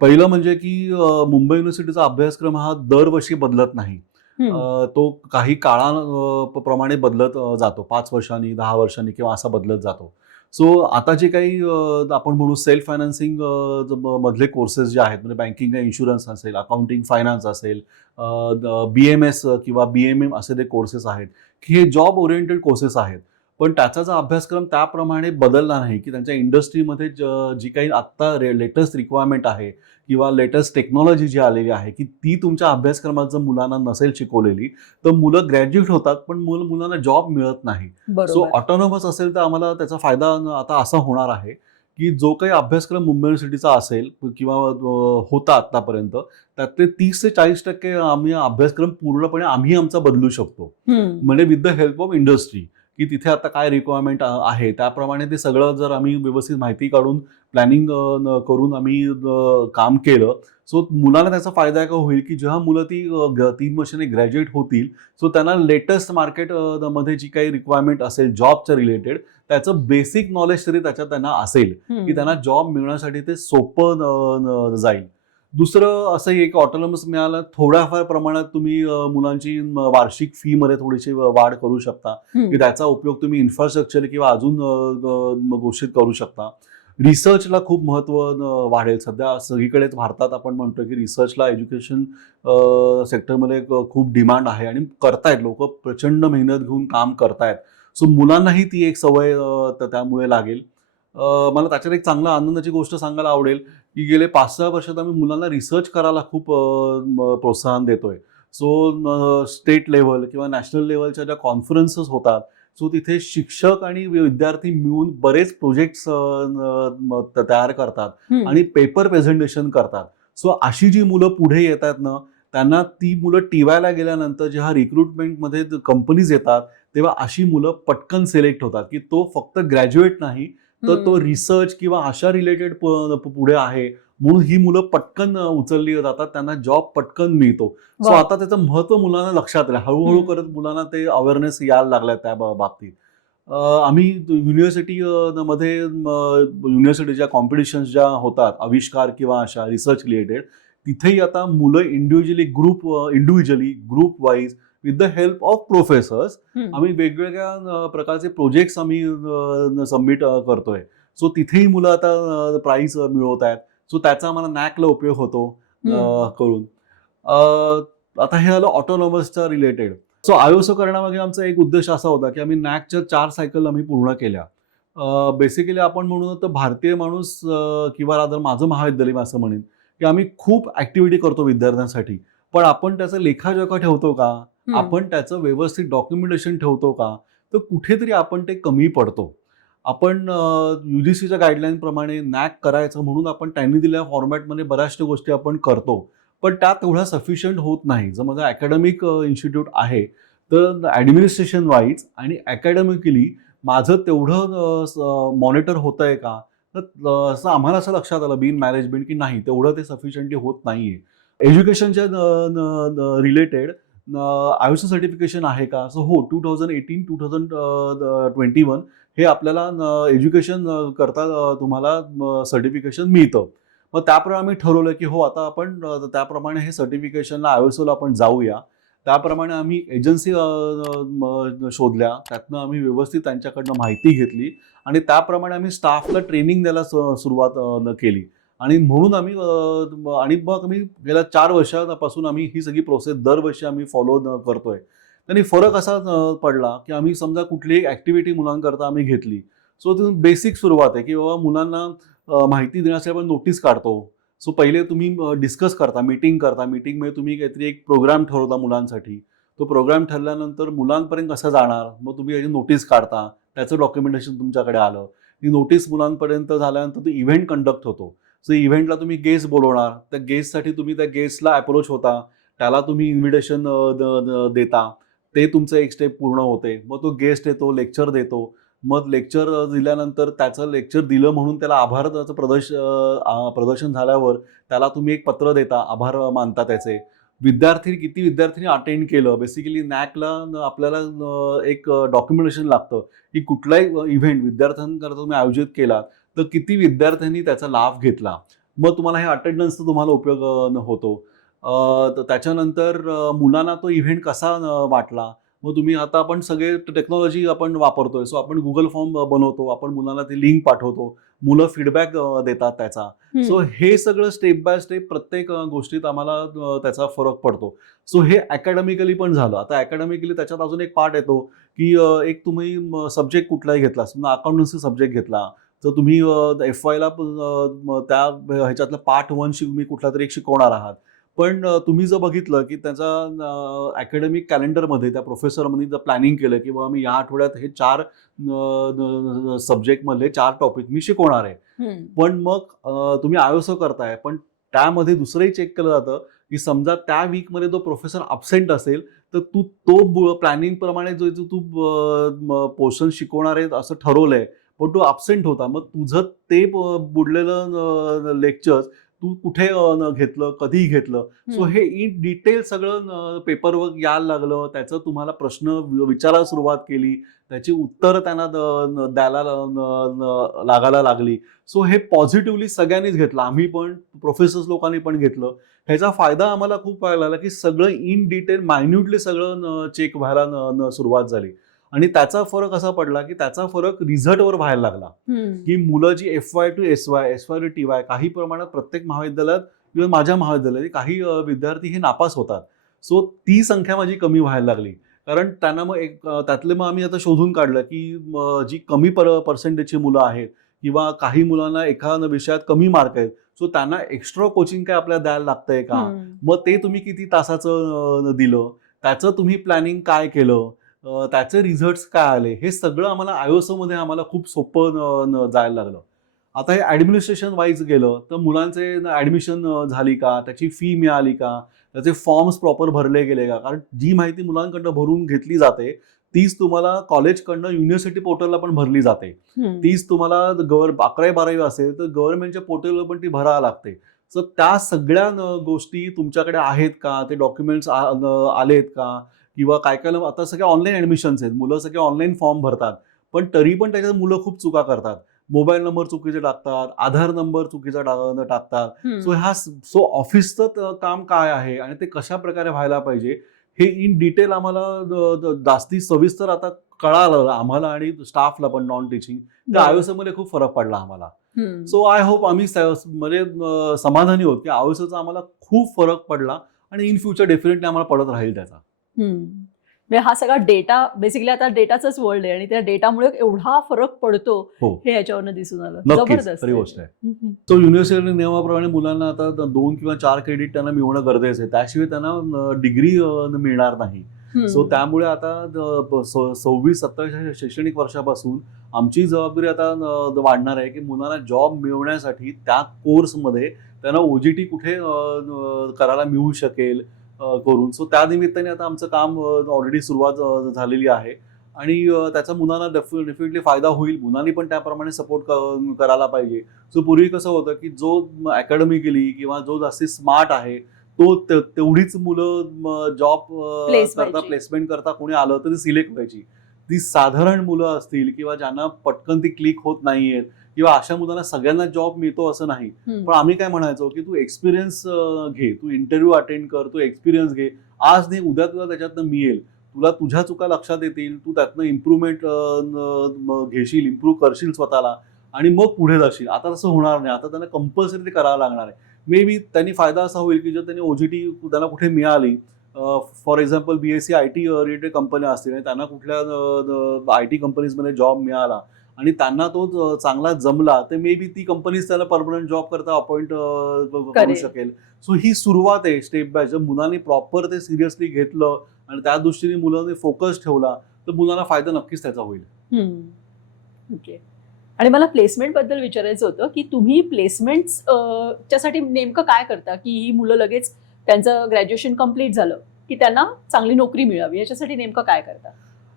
पहिलं म्हणजे की मुंबई युनिव्हर्सिटीचा अभ्यासक्रम हा दरवर्षी बदलत नाही. तो काही काळाप्रमाणे बदलत जातो. 5 वर्षांनी, 10 वर्षांनी किंवा असा बदलत जातो. सो आता जे काही आपण म्हणू सेल्फ फायनान्सिंग मधले कोर्सेस जे आहेत, म्हणजे बँकिंग आणि इन्शुरन्स असेल, अकाउंटिंग फायनान्स असेल, BMS किंवा BMM असे जे कोर्सेस आहेत की हे जॉब ओरिएंटेड कोर्सेस आहेत. पण त्याचा जो अभ्यासक्रम त्याप्रमाणे बदलला नाही की त्यांच्या इंडस्ट्रीमध्ये जी काही आत्ता लेटेस्ट रिक्वायरमेंट आहे किंवा लेटेस्ट टेक्नॉलॉजी जी आलेली आहे की ती तुमच्या अभ्यासक्रमात जर मुलांना नसेल शिकवलेली तर मुलं ग्रॅज्युएट होतात पण मुलांना जॉब मिळत नाही. सो ऑटोनॉमस असेल तर आम्हाला त्याचा फायदा आता असा होणार आहे की जो काही अभ्यासक्रम मुंबई युनिव्हर्सिटीचा असेल किंवा होता आतापर्यंत, त्यातले 30 ते 40% आम्ही अभ्यासक्रम पूर्णपणे आम्ही आमचा बदलू शकतो. म्हणजे with the help of industry, की तिथे आता काय रिक्वायरमेंट आहे त्याप्रमाणे ते सगळं जर आम्ही व्यवस्थित माहिती काढून प्लॅनिंग करून आम्ही काम केलं, सो मुलांना त्याचा फायदा का होईल की जेव्हा मुलं ती 3 वर्षांनी ग्रॅज्युएट होतील, सो त्यांना लेटेस्ट मार्केटमध्ये जी काही रिक्वायरमेंट असेल जॉबच्या रिलेटेड, त्याचं बेसिक नॉलेज तरी त्याच्यात त्यांना असेल की त्यांना जॉब मिळण्यासाठी ते सोपं जाईल. दुसरं असं एक ऑटोनॉमस मिळालं, थोड्याफार प्रमाणात तुम्ही मुलांची वार्षिक फी मध्ये थोडीशी वाढ करू शकता, की त्याचा उपयोग तुम्ही इन्फ्रास्ट्रक्चर किंवा अजून गोष्टीत करू शकता. रिसर्चला खूप महत्व वाढेल. सध्या सगळीकडेच भारतात आपण म्हणतो की रिसर्चला एज्युकेशन सेक्टरमध्ये खूप डिमांड आहे आणि करतायत लोक, प्रचंड मेहनत घेऊन काम करतायत. सो मुलांनाही ती एक सवय त्यामुळे लागेल. मला त्याच्यात एक चांगला आनंदाची गोष्ट सांगायला आवडेल की गेले 5-6 वर्षात आम्ही मुलांना रिसर्च करायला खूप प्रोत्साहन देतोय. सो स्टेट लेव्हल किंवा नॅशनल लेव्हलच्या ज्या कॉन्फरन्सेस होतात, सो तिथे शिक्षक आणि विद्यार्थी मिळून बरेच प्रोजेक्ट्स तयार करतात आणि पेपर प्रेझेंटेशन करतात. सो अशी जी मुलं पुढे येत आहेत ना, त्यांना ती मुलं टीवायला गेल्यानंतर जेव्हा रिक्रुटमेंटमध्ये कंपनीज येतात तेव्हा अशी मुलं पटकन सिलेक्ट होतात, की तो फक्त ग्रॅज्युएट नाही तर तो रिसर्च किंवा अशा रिलेटेड पुढे आहे, म्हणून ही मुलं पटकन उचलली जातात, त्यांना जॉब पटकन मिळतो. सो आता त्याचं महत्व मुलांना लक्षात आलं. हळूहळू करत मुलांना ते अवेअरनेस यायला लागल्या त्या बाबतीत. आम्ही युनिव्हर्सिटी मध्ये युनिव्हर्सिटीच्या कॉम्पिटिशन्स ज्या होतात आविष्कार किंवा अशा रिसर्च रिलेटेड, तिथेही आता मुलं individually group wise with the help of professors आम्ही वेगवेगळ्या प्रकारचे प्रोजेक्ट्स आम्ही सबमिट करतोय. सो तिथेही मुलं आता प्राइज मिळवत आहेत. सो त्याचा आम्हाला नॅकला उपयोग होतो करून. आता हे झालं ऑटोनॉमसच्या रिलेटेड. सो आयोसो करण्यामागे आमचा एक उद्देश असा होता की आम्ही नॅकच्या 4 सायकल आम्ही पूर्ण केल्या. बेसिकली आपण म्हणून तर भारतीय माणूस किंवा रादर माझं महाविद्यालय असं म्हणेन की आम्ही खूप ऍक्टिव्हिटी करतो विद्यार्थ्यांसाठी, पण आपण त्याचं लेखाजोखा ठेवतो का, आपण त्याचं व्यवस्थित डॉक्युमेंटेशन ठेवतो का, तर कुठेतरी आपण ते कमी पडतो. आपण युजीसीच्या गाईडलाईन प्रमाणे नॅक करायचं म्हणून आपण त्यांनी दिलेल्या फॉर्मॅटमध्ये बऱ्याचशा गोष्टी आपण करतो, पण त्या तेवढ्या सफिशियंट होत नाही. जर माझं अकॅडमिक इन्स्टिट्यूट आहे तर ॲडमिनिस्ट्रेशन वाईज आणि अकॅडमिकली माझं तेवढं मॉनिटर होतं आहे का, तर असं आम्हाला असं लक्षात आलं बीन मॅनेजमेंट की नाही तेवढं ते सफिशियंटली होत नाही आहे. एज्युकेशनच्या रिलेटेड आयोसो सर्टिफिकेशन आहे का, सो हो 2018-2021 हे आपल्याला एज्युकेशन करता तुम्हाला सर्टिफिकेशन मिळतं. मग त्याप्रमाणे आम्ही ठरवलं की हो आता आपण त्याप्रमाणे हे सर्टिफिकेशनला आयोसोला आपण जाऊया. त्याप्रमाणे आम्ही एजन्सी शोधल्या, त्यातनं आम्ही व्यवस्थित त्यांच्याकडनं माहिती घेतली आणि त्याप्रमाणे आम्ही स्टाफला ट्रेनिंग द्यायला सुरुवात केली आणि म्हणून आम्ही आणि मग आम्ही गेल्या 4 वर्षापासून आम्ही ही सगळी प्रोसेस दरवर्षी आम्ही फॉलो करतोय. त्यांनी फरक असा पडला की आम्ही समजा कुठलीही ऍक्टिव्हिटी मुलांकरता आम्ही घेतली, सो ती बेसिक सुरुवात आहे की बाबा मुलांना माहिती देण्यासाठी आपण नोटीस काढतो. सो पहिले तुम्ही डिस्कस करता, मीटिंगमध्ये तुम्ही काहीतरी एक प्रोग्राम ठरवता मुलांसाठी. तो प्रोग्राम ठरल्यानंतर मुलांपर्यंत कसं जाणार, मग तुम्ही याची नोटीस काढता, त्याचं डॉक्युमेंटेशन तुमच्याकडे आलं, ती नोटीस मुलांपर्यंत झाल्यानंतर तो इव्हेंट कंडक्ट होतो. सो इव्हेंटला तुम्ही गेस्ट बोलवणार, त्या गेस्टसाठी तुम्ही त्या गेस्टला अप्रोच होता, त्याला तुम्ही इन्व्हिटेशन देता, ते तुमचं एक स्टेप पूर्ण होते. मग तो गेस्ट येतो, लेक्चर देतो, मग लेक्चर दिल्यानंतर त्याचं लेक्चर दिलं म्हणून त्याला आभाराचं प्रदर्शन झाल्यावर त्याला तुम्ही एक पत्र देता, आभार मानता त्याचे. किती विद्यार्थ्यांनी अटेंड केलं, बेसिकली नॅकला आपल्याला एक डॉक्युमेंटेशन लागतं की कुठलाही इव्हेंट विद्यार्थ्यांकरता तुम्ही आयोजित केला तर किती विद्यार्थ्यांनी त्याचा लाभ घेतला. मग तुम्हाला हे अटेंडन्सचा तुम्हाला उपयोग होतो. तर त्याच्यानंतर मुलांना तो इव्हेंट कसा वाटला, मग तुम्ही आता आपण सगळे टेक्नॉलॉजी आपण वापरतोय. सो आपण गुगल फॉर्म बनवतो, आपण मुलांना ती लिंक पाठवतो, मुलं फीडबॅक देतात त्याचा. सो हे सगळं स्टेप बाय स्टेप प्रत्येक गोष्टीत आम्हाला त्याचा फरक पडतो. सो हे अकॅडमिकली पण झालं. आता अकॅडमिकली त्याच्यात अजून एक पार्ट येतो की एक तुम्ही सब्जेक्ट कुठलाही घेतला, समजा अकाउंटन्सी सब्जेक्ट घेतला तर तुम्ही FYला त्या ह्याच्यातलं पार्ट 1 तुम्ही कुठला तरी एक शिकवणार आहात. पण तुम्ही जर बघितलं की त्याचा अकॅडमिक कॅलेंडरमध्ये त्या प्रोफेसरमध्ये जर प्लॅनिंग केलं की बाबा मी या आठवड्यात हे 4 सब्जेक्टमधले 4 टॉपिक मी शिकवणार आहे, पण मग तुम्ही आयोसो करताय, पण त्यामध्ये दुसरंही चेक केलं जातं की समजा त्या वीकमध्ये तो प्रोफेसर अब्सेंट असेल तर तू तो प्लॅनिंग प्रमाणे जो तू पोर्शन शिकवणार आहे असं ठरवलंय, पण तो अब्सेंट होता, मग तुझं ते बुडलेलं लेक्चर्स तू कुठे घेतलं, कधी घेतलं. सो हे इन डिटेल सगळं पेपरवर्क यायला लागलं. त्याचं तुम्हाला प्रश्न विचारायला सुरुवात केली, त्याची उत्तरं त्यांना द्यायला लागायला लागली. सो हे पॉझिटिव्हली सगळ्यांनीच घेतलं. आम्ही पण, प्रोफेसर्स लोकांनी पण घेतलं. ह्याचा फायदा आम्हाला खूप व्हायला लागला की सगळं इन डिटेल मायन्युटली सगळं चेक व्हायला सुरुवात झाली. आणि त्याचा फरक असा पडला की त्याचा फरक रिझल्टवर व्हायला लागला की मुलं जी FY to SY, SY to TY काही प्रमाणात प्रत्येक महाविद्यालयात, इव्हन माझ्या महाविद्यालयात काही विद्यार्थी हे नापास होतात. सो ती संख्या माझी कमी व्हायला लागली. कारण त्यांना मग त्यातले मग आम्ही आता शोधून काढलं की जी कमी पर्सेंटेजची मुलं आहेत किंवा काही मुलांना एखाद्या विषयात कमी मार्क आहेत, सो त्यांना एक्स्ट्रा कोचिंग काय आपल्याला द्यायला लागतंय का, मग ते तुम्ही किती तासाचं दिलं, त्याचं तुम्ही प्लॅनिंग काय केलं, त्याचे रिझल्ट्स काय आले, हे सगळं आम्हाला आयोसमध्ये आम्हाला खूप सोपं जायला लागलं. आता हे ॲडमिनिस्ट्रेशन वाईज गेलं तर मुलांचे ॲडमिशन झाली का, त्याची फी मिळाली का, त्याचे फॉर्म्स प्रॉपर भरले गेले का. कारण जी माहिती मुलांकडनं भरून घेतली जाते तीच तुम्हाला कॉलेजकडनं युनिव्हर्सिटी पोर्टलला पण भरली जाते. तीच तुम्हाला 11वी-12वी असेल तर गव्हर्नमेंटच्या पोर्टलवर पण ती भरावं लागते. सो त्या सगळ्या गोष्टी तुमच्याकडे आहेत का, ते डॉक्युमेंट्स आलेत का, किंवा काय काय आता सगळे ऑनलाईन ॲडमिशन्स आहेत, मुलं सगळे ऑनलाईन फॉर्म भरतात, पण तरी पण त्याच्यात मुलं खूप चुका करतात. मोबाईल नंबर चुकीचे टाकतात, आधार नंबर चुकीचा टाकतात. सो ऑफिसचं काम काय आहे आणि ते कशा प्रकारे व्हायला पाहिजे हे इन डिटेल आम्हाला जास्ती सविस्तर आता कळालं आम्हाला आणि स्टाफला पण नॉन टीचिंग. त्या आयुष्यामध्ये खूप फरक पडला आम्हाला. सो आय होप आम्ही म्हणजे समाधानी होत की आयुष्याचा आम्हाला खूप फरक पडला आणि इन फ्युचर डेफिनेटली आम्हाला पडत राहील त्याचा. म्हणजे हा सगळा डेटा बेसिकली आता डेटाचाच वर्ल्ड आहे आणि त्या डेटामुळे एवढा फरक पडतो हे याच्यावरनं दिसून आलं. जबरदस्त गोष्ट आहे. तो युनिव्हर्सिटी नियमाप्रमाणे मुलांना आता 2 किंवा 4 क्रेडिट त्यांना मिळवणं गरजेचं आहे, त्याशिवाय त्यांना डिग्री मिळणार नाही. सो त्यामुळे आता 26-27 शैक्षणिक वर्षापासून आमची जबाबदारी आता वाढणार आहे की मुलांना जॉब मिळवण्यासाठी त्या कोर्समध्ये त्यांना OJT कुठे करायला मिळू शकेल करून. सो त्या निमित्ताने आता आमचं काम ऑलरेडी सुरुवात झालेली आहे आणि त्याचा मुलांना डेफिनेटली फायदा होईल. मुलांनी पण त्याप्रमाणे सपोर्ट करायला पाहिजे. सो पूर्वी कसं होतं की जो अकॅडमिकली किंवा जो जास्ती स्मार्ट आहे तो तेवढीच मुलं जॉब करता, प्लेसमेंट करता कोणी आलं तर ती सिलेक्ट व्हायची. ती साधारण मुलं असतील किंवा ज्यांना पटकन ती क्लिक होत नाहीयेत किंवा अशा मुलांना सगळ्यांना जॉब मिळतो असं नाही. पण आम्ही काय म्हणायचो की तू एक्सपिरियन्स घे, तू इंटरव्ह्यू अटेंड कर, तू एक्सपिरियन्स घे. आज नाही उद्या तुला त्याच्यातनं मिळेल, तुला तुझ्या चुका लक्षात येतील, तू त्यातनं इम्प्रूव्हमेंट घेशील, इम्प्रूव्ह करशील स्वतःला आणि मग पुढे जाशील. आता तसं होणार नाही. आता त्यांना कंपल्सरी ते करावं लागणार आहे. मे बी त्यांनी फायदा असा होईल की जर त्यांनी OJT त्यांना कुठे मिळाली, for example BSc IT related कंपन्या असतील आणि त्यांना कुठल्या IT कंपनीजमध्ये जॉब मिळाला आणि त्यांना तो चांगला जमला तर मे बी ती कंपनीज त्याला परमनंट जॉब करता अपॉइंट करू शकेल. सो ही सुरुवात आहे स्टेप बाय. जर मुलांनी प्रॉपर ते सिरियसली घेतलं आणि त्या दृष्टीने मुलांनी फोकस ठेवला तर मुलांना फायदा नक्कीच त्याचा होईल. ओके. आणि मला प्लेसमेंट बद्दल विचारायचं होतं की तुम्ही प्लेसमेंट्स च्यासाठी नेमकं काय करता की ही मुलं लगेच त्यांचं ग्रॅज्युएशन कम्प्लीट झालं की त्यांना चांगली नोकरी मिळावी याच्यासाठी नेमकं काय करता?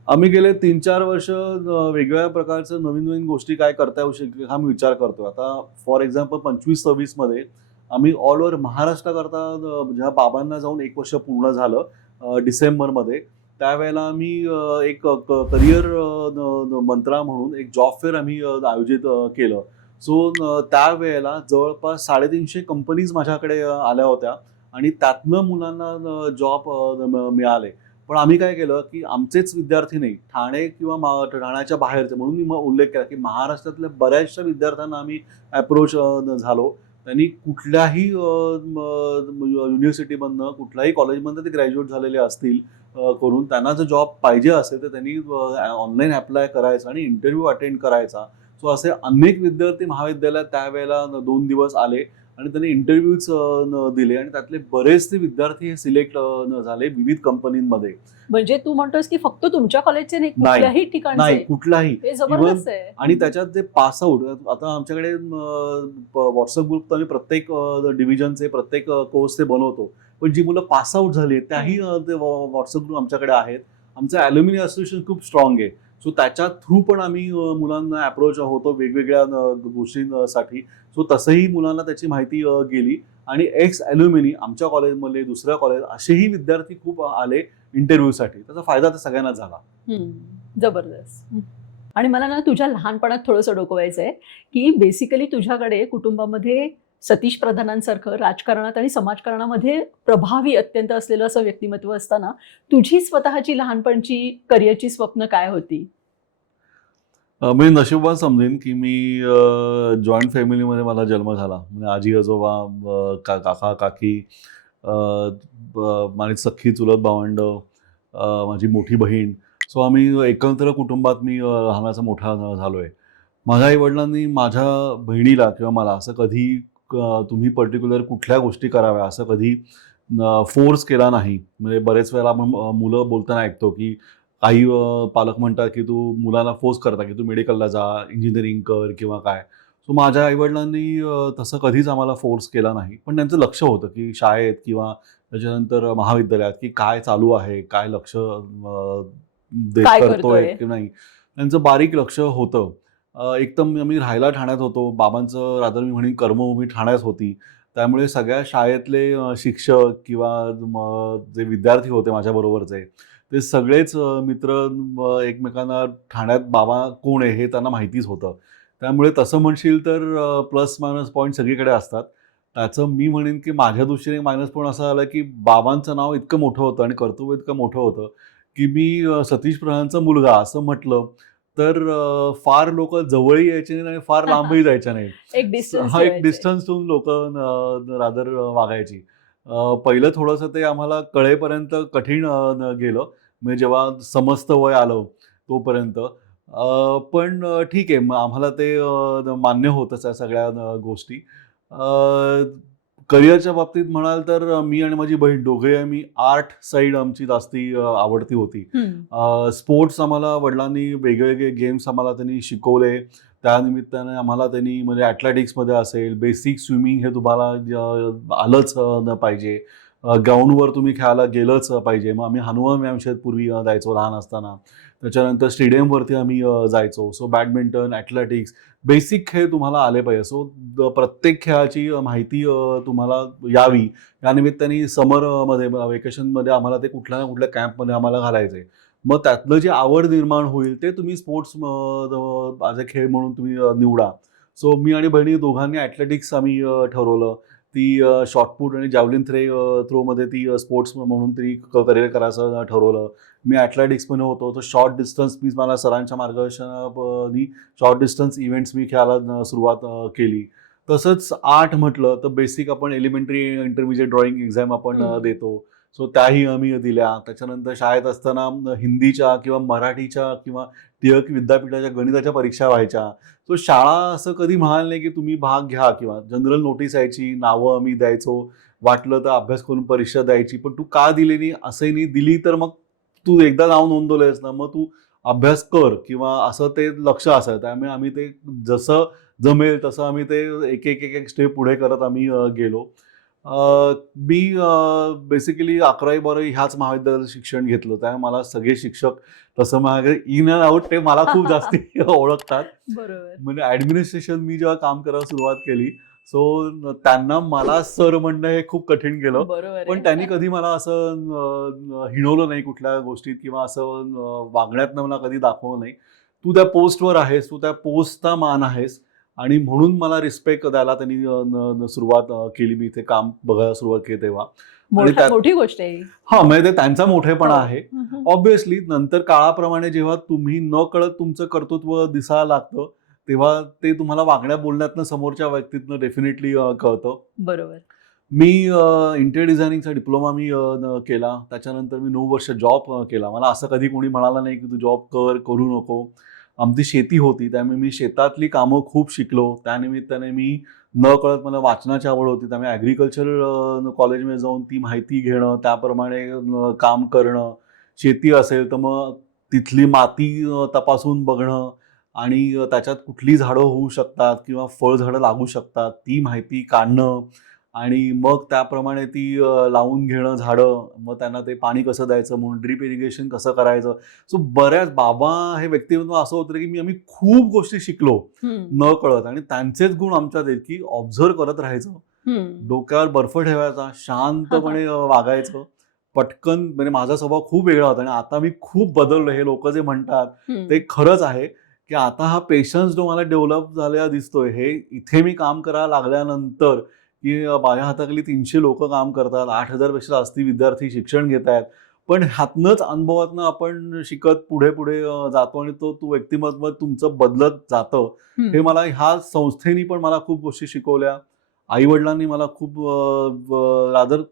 आम्ही गेले 3-4 वर्ष वेगवेगळ्या प्रकारच्या नवीन गोष्टी काय करता येऊ शकतील हा मी विचार करतो. आता फॉर एक्झाम्पल 25-26 मध्ये आम्ही ऑल ओव्हर महाराष्ट्राकरता ज्या बाबांना जाऊन 1 वर्ष पूर्ण झालं डिसेंबरमध्ये, त्यावेळेला आम्ही एक करिअर मंत्रा म्हणून एक जॉब फेअर आम्ही आयोजित केलं. सो त्यावेळेला जवळपास 350 कंपनीज माझ्याकडे आल्या होत्या आणि त्यातनं मुलांना जॉब मिळाले. पण आम्ही काय केलं की आमचेच विद्यार्थी नाही, ठाणे किंवा ठाण्याच्या बाहेरचे, म्हणून मी उल्लेख केला की महाराष्ट्रातल्या बऱ्याचशा विद्यार्थ्यांना आम्ही अप्रोच झालो. त्यांनी कुठल्याही युनिव्हर्सिटीमधनं कुठल्याही कॉलेजमधनं ते ग्रॅज्युएट झालेले असतील करून त्यांना जर जॉब पाहिजे असेल तर त्यांनी ऑनलाईन अप्लाय करायचा आणि इंटरव्ह्यू अटेंड करायचा. सो असे अनेक विद्यार्थी महाविद्यालयात त्यावेळेला 2 दिवस आले आणि त्यांनी इंटरव्ह्यूज दिले आणि त्यातले बरेचसे विद्यार्थी हे सिलेक्ट झाले विविध कंपनीमध्ये. म्हणजे तू म्हणतोस की फक्त तुमच्या कॉलेजचे नाही, कुठल्याही ठिकाणी नाही, कुठलाही. आणि त्याच्यात जे पास आउट, आता आमच्याकडे व्हॉट्सअप ग्रुप आम्ही प्रत्येक डिव्हिजनचे प्रत्येक कोर्सचे बनवतो, पण जी मुलं पास आउट झाली त्याही व्हॉट्सअप ग्रुप आमच्याकडे आहेत. आमचं ॲल्युमिनी असोसिएशन खूप स्ट्रॉंग आहे. सो त्याच्या थ्रू पण आम्ही मुलांना अप्रोच होतो वेगवेगळ्या गोष्टींसाठी. सो तसंही मुलांना त्याची माहिती गेली आणि एक्स ॲल्युमिनी आमच्या कॉलेजमधले, दुसऱ्या कॉलेज असेही विद्यार्थी खूप आले इंटरव्ह्यूसाठी. त्याचा फायदा तर सगळ्यांना झाला. जबरदस्त. आणि मला ना तुझ्या लहानपणात थोडंसं डोकवायचं आहे की बेसिकली तुझ्याकडे कुटुंबामध्ये सतीश प्रधानांसारखं राजकारणात आणि समाजकारणामध्ये प्रभावी अत्यंत असलेलं असं व्यक्तिमत्व असताना तुझी स्वतःची लहानपणची करिअरची स्वप्न काय होती? मी नशिबान समजेन की मी जॉईंट फॅमिलीमध्ये मला जन्म झाला. म्हणजे आजी आजोबा, काका काकी, माझी सख्खी चुलत भावंडं, माझी मोठी बहीण. सो आम्ही एकत्र कुटुंबात मी लहानाचा मोठा झालोय. माझ्या आईवडिलांनी माझ्या बहिणीला किंवा मला असं कधी तुम्ही पर्टिक्युलर कुठल्या गोष्टी कराव्या असं कधी फोर्स केला नाही. म्हणजे बरेच वेळेला आपण मुलं बोलताना ऐकतो की काही पालक म्हणतात की तू मुलांना फोर्स करता की तू मेडिकलला जा, इंजिनिअरिंग कर किंवा काय. सो माझ्या आईवडिलांनी तसं कधीच आम्हाला फोर्स केला नाही. पण त्यांचं लक्ष होतं की शाळेत किंवा त्याच्यानंतर महाविद्यालयात की काय चालू आहे, काय लक्ष काय करतोय करतोय? की नाही. त्यांचं बारीक लक्ष होतं. एकदम आम्ही राहायला ठाण्यात होतो. बाबांचं रादर मी म्हणेन कर्मभूमी ठाण्यात होती. त्यामुळे सगळ्या शाळेतले शिक्षक किंवा जे विद्यार्थी होते माझ्याबरोबरचे, ते सगळेच मित्र एकमेकांना ठाण्यात बाबा कोण आहे हे त्यांना माहितीच होतं. त्यामुळे तसं म्हणशील तर प्लस मायनस पॉईंट सगळीकडे असतात. त्याचं मी म्हणेन की माझ्या दृष्टीने मायनस पॉईंट असं आलं की बाबांचं नाव इतकं मोठं होतं आणि कर्तव्य इतकं मोठं होतं की मी सतीश प्रधानचा मुलगा असं म्हटलं तर फार लोक जवळही यायचे नाही आणि फार लांबही जायचे नाही. एक डिस्टन्स हा एक डिस्टन्स ठेवून लोक रादर वागायची. पहिलं थोडंसं ते आम्हाला कळेपर्यंत कठीण गेलं. म्हणजे जेव्हा समस्त वय आलं तोपर्यंत. पण ठीक आहे, मग आम्हाला ते मान्य होतच आहे सगळ्या गोष्टी. करिअरच्या बाबतीत म्हणाल तर मी आणि माझी बहीण दोघे आम्ही आर्ट साईड आमची जास्ती आवडती होती. स्पोर्ट्स आम्हाला वडिलांनी वेगवेगळे गेम्स आम्हाला त्यांनी शिकवले. त्यानिमित्ताने आम्हाला त्यांनी म्हणजे ॲथलेटिक्समध्ये असेल, बेसिक स्विमिंग हे तुम्हाला आलंच पाहिजे. ग्राउंडवर तुम्ही खेळायला गेलंच पाहिजे. मग आम्ही हनुमान व्यायामशाळेत पूर्वी जायचो लहान असताना. त्याच्यानंतर स्टेडियमवरती आम्ही जायचो. सो बॅडमिंटन, ॲथलेटिक्स, बेसिक खेळ तुम्हाला आले पाहिजे. सो प्रत्येक खेळाची माहिती तुम्हाला यावी या निमित्ताने समरमध्ये वेकेशनमध्ये आम्हाला ते कुठल्या ना कुठल्या कॅम्पमध्ये आम्हाला घालायचे. मग त्यातलं जी आवड निर्माण होईल ते तुम्ही स्पोर्ट्स ॲज अ खेळ म्हणून तुम्ही निवडा. सो मी आणि बहिणी दोघांनी ॲथलेटिक्स आम्ही ठरवलं. ती शॉर्टपुट आणि जॅव्हलिन थ्रोमध्ये ती स्पोर्ट्स म्हणून ती करिअर करायचं ठरवलं. मी ॲथलेटिक्समध्ये होतो तर शॉर्ट डिस्टन्स मला सरांच्या मार्गदर्शनाने शॉर्ट डिस्टन्स इव्हेंट्स मी खेळायला सुरुवात केली. तसंच आर्ट म्हटलं तर बेसिक आपण एलिमेंटरी इंटरमिजिएट ड्रॉइंग एक्झाम आपण देतो. सो त्याही आम्ही दिल्या. त्याच्यानंतर शाळेत असताना हिंदीच्या किंवा मराठीच्या किंवा टिळक विद्यापीठाच्या गणिताच्या परीक्षा व्हायच्या. सो शाळा असं कधी म्हणाल नाही की तुम्ही भाग घ्या किंवा जनरल नोटीस यायची, नावं आम्ही द्यायचो. वाटलं तर अभ्यास करून परीक्षा द्यायची. पण तू का दिली नाही असंही नाही. दिली तर मग तू एकदा नाव नोंदवलंयस ना, मग तू अभ्यास कर किंवा असं ते लक्ष असायचं. त्यामुळे आम्ही ते जसं जमेल तसं आम्ही ते एक स्टेप पुढे करत आम्ही गेलो. मी बेसिकली 11वी-12वी ह्याच महाविद्यालयात शिक्षण घेतलं. त्यामुळे मला सगळे शिक्षक तसं माझ्याकडे इन अँड आउट ते मला खूप जास्ती ओळखतात. बरोबर. म्हणजे ॲडमिनिस्ट्रेशन मी जेव्हा काम करायला सुरुवात केली सो त्यांना मला सर म्हणणं हे खूप कठीण गेलं. बरोबर पण त्यांनी कधी मला असं हिणवलं नाही कुठल्या गोष्टीत किंवा असं वागण्यातनं मला कधी दाखवलं नाही. तू त्या पोस्टवर आहेस, तू त्या पोस्टचा मान आहेस आणि म्हणून मला रिस्पेक्ट द्यायला त्यांनी सुरुवात केली. मी इथे काम बघायला सुरुवात केली तेव्हा. मोठी गोष्ट आहे. हा, म्हणजे ते त्यांचा मोठेपणा आहे. हम्म. ऑब्व्हियसली नंतर काळाप्रमाणे जेव्हा तुम्ही न कळत तुमचं कर्तृत्व दिसायला लागतं तेव्हा ते तुम्हाला वागण्या बोलण्यातनं समोरच्या व्यक्तीतनं डेफिनेटली कळतं. बरोबर. मी इंटेरियर डिझायनिंगचा डिप्लोमा मी केला. त्याच्यानंतर मी 9 वर्ष जॉब केला. मला असं कधी कोणी म्हणालं नाही की तू जॉब करू नको. आमची शेती होती त्यामुळे मी शेतातली कामं खूप शिकलो. त्यानिमित्ताने मी न कळत मला वाचनाची आवड होती. त्यामुळे ॲग्रिकल्चर कॉलेजमध्ये जाऊन ती माहिती घेणं, त्याप्रमाणे काम करणं. शेती असेल तर मग तिथली माती तपासून बघणं आणि त्याच्यात कुठली झाडं होऊ शकतात किंवा फळझाडं लागू शकतात ती माहिती काढणं आणि मग त्याप्रमाणे ती लावून घेणं झाडं, मग त्यांना ते पाणी कसं द्यायचं म्हणून ड्रीप इरिगेशन कसं करायचं. सो बऱ्याच बाबा हे व्यक्तिमत्व असं होतं की आम्ही खूप गोष्टी शिकलो न कळत, आणि त्यांचेच गुण आमच्यात आहेत की ऑब्झर्व करत राहायचं, डोक्यावर बर्फ ठेवायचा, शांतपणे वागायचं, पटकन. म्हणजे माझा स्वभाव खूप वेगळा होता आणि आता मी खूप बदललो. हे लोक जे म्हणतात ते खरंच आहे की आता हा पेशन्स जो मला डेव्हलप झालेला दिसतोय, हे इथे मी काम करायला लागल्यानंतर, की माझ्या हाताखाली 300 लोक काम करतात, 8,000 पेक्षा जास्ती विद्यार्थी शिक्षण घेत आहेत, पण ह्यातनंच अनुभवातनं आपण शिकत पुढे पुढे जातो आणि तो व्यक्तिमत्व तुमचं बदलत जातं. हे मला ह्या संस्थेनी पण मला खूप गोष्टी शिकवल्या. आई वडिलांनी मला खूप रादर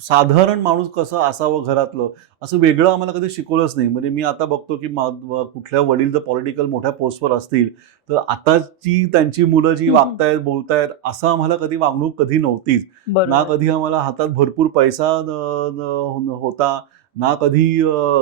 साधारण माणूस कसं असावं घरातलं, असं वेगळं आम्हाला कधी शिकवलंच नाही. म्हणजे मी आता बघतो की कुठल्या वडील जर पॉलिटिकल मोठ्या पोस्टवर असतील तर आताची त्यांची मुलं जी वागतायत बोलतायत, असं आम्हाला कधी वागणूक कधी नव्हतीच ना. कधी आम्हाला हातात भरपूर पैसा होता ना, कधी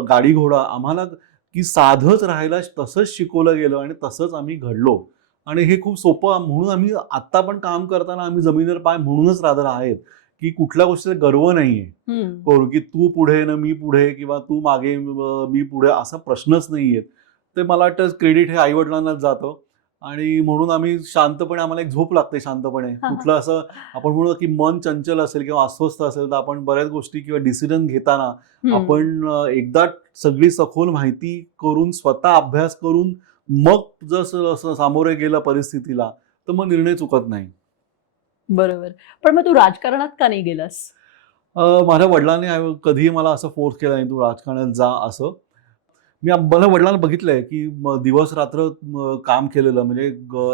गाडी घोडा. आम्हाला की साधंच राहायला तसंच शिकवलं गेलं आणि तसंच आम्ही घडलो. आणि हे खूप सोपं, म्हणून आम्ही आत्ता पण काम करताना आम्ही जमिनीवर पाय म्हणूनच राहत आहेत की कुठल्या गोष्टीचा गर्व नाहीये की तू पुढे ना मी पुढे, किंवा तू मागे मी पुढे, असा प्रश्नच नाहीये. ते मला वाटतं क्रेडिट हे आई वडिलांनाच जातं. आणि म्हणून आम्ही शांतपणे, आम्हाला एक झोप लागते शांतपणे. कुठलं असं आपण म्हणू की मन चंचल असेल किंवा अस्वस्थ असेल तर आपण बऱ्याच गोष्टी किंवा डिसिजन घेताना आपण एकदा सगळी सखोल माहिती करून, स्वतः अभ्यास करून मग जर सामोरे गेला परिस्थितीला तर मग निर्णय चुकत नाही. बरोबर. पण मग तू राजकारणात का नाही गेलास? माझ्या वडिलांनी कधीही मला असं फोर्स केला नाही तू राजकारणात जा असं. मला वडिलांना बघितलंय की दिवस रात्र काम केलेलं. म्हणजे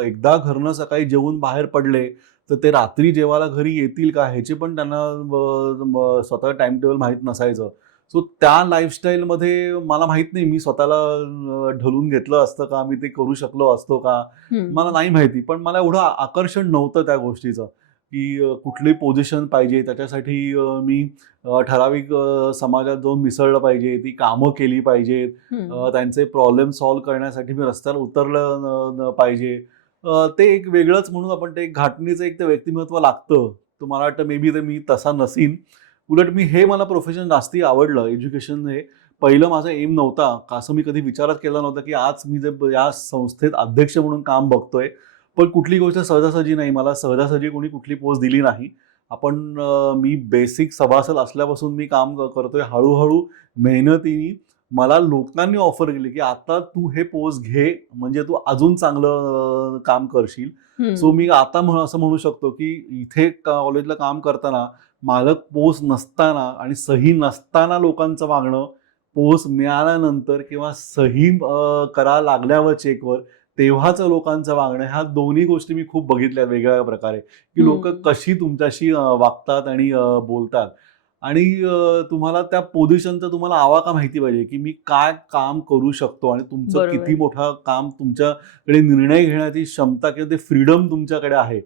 एकदा घरनं सकाळी जेवून बाहेर पडले तर ते रात्री जेवायला घरी येतील का ह्याची पण त्यांना स्वतः टाइम टेबल माहीत नसायचं. सो त्या लाईफस्टाईलमध्ये मला माहित नाही मी स्वतःला ढलून घेतलं असतं का, मी ते करू शकलो असतो का, मला नाही माहिती. पण मला एवढं आकर्षण नव्हतं त्या गोष्टीचं की कुठली पोझिशन पाहिजे त्याच्यासाठी मी ठराविक समाजात जाऊन मिसळलं पाहिजे, ती कामं केली पाहिजेत, त्यांचे प्रॉब्लेम सॉल्व्ह करण्यासाठी मी रस्त्यावर उतरलं पाहिजे. ते एक वेगळंच म्हणून आपण ते घाटणीचं एक ते व्यक्तिमत्व लागतं. तर मला वाटतं मे बी ते मी तसा नसीन. उलट मी हे मला प्रोफेशन जास्ती आवडलं. एज्युकेशन हे पहिलं माझा एम नव्हता, असं मी कधी विचारच केला नव्हता की आज मी जे या संस्थेत अध्यक्ष म्हणून काम बघतोय. पण कुठली गोष्ट सहजासहजी नाही, मला सहजासहजी कोणी कुठली पोस्ट दिली नाही. मी बेसिक सभासद असल्यापासून मी काम करतोय. हळूहळू मेहनतीने मला लोकांनी ऑफर केली की आता तू हे पोस्ट घे, म्हणजे तू अजून चांगलं काम करशील. सो मी आता असं म्हणू शकतो की इथे कॉलेजला काम करताना मालक पोस्ट नसताना आणि सही नसताना लोकांचं वागणं, पोस्ट मिळाल्यानंतर किंवा सही करायला लागल्यावर चेकवर तेव्हाचं लोकांचं वागणं, ह्या दोन्ही गोष्टी मी खूप बघितल्या वेगवेगळ्या प्रकारे की लोक कशी तुमच्याशी वागतात आणि बोलतात. आणि तुम्हाला त्या पोझिशनचा तुम्हाला आवाका माहिती पाहिजे की मी काय काम करू शकतो आणि तुमचं किती मोठं काम, तुमच्याकडे निर्णय घेण्याची क्षमता किंवा ते फ्रीडम तुमच्याकडे आहे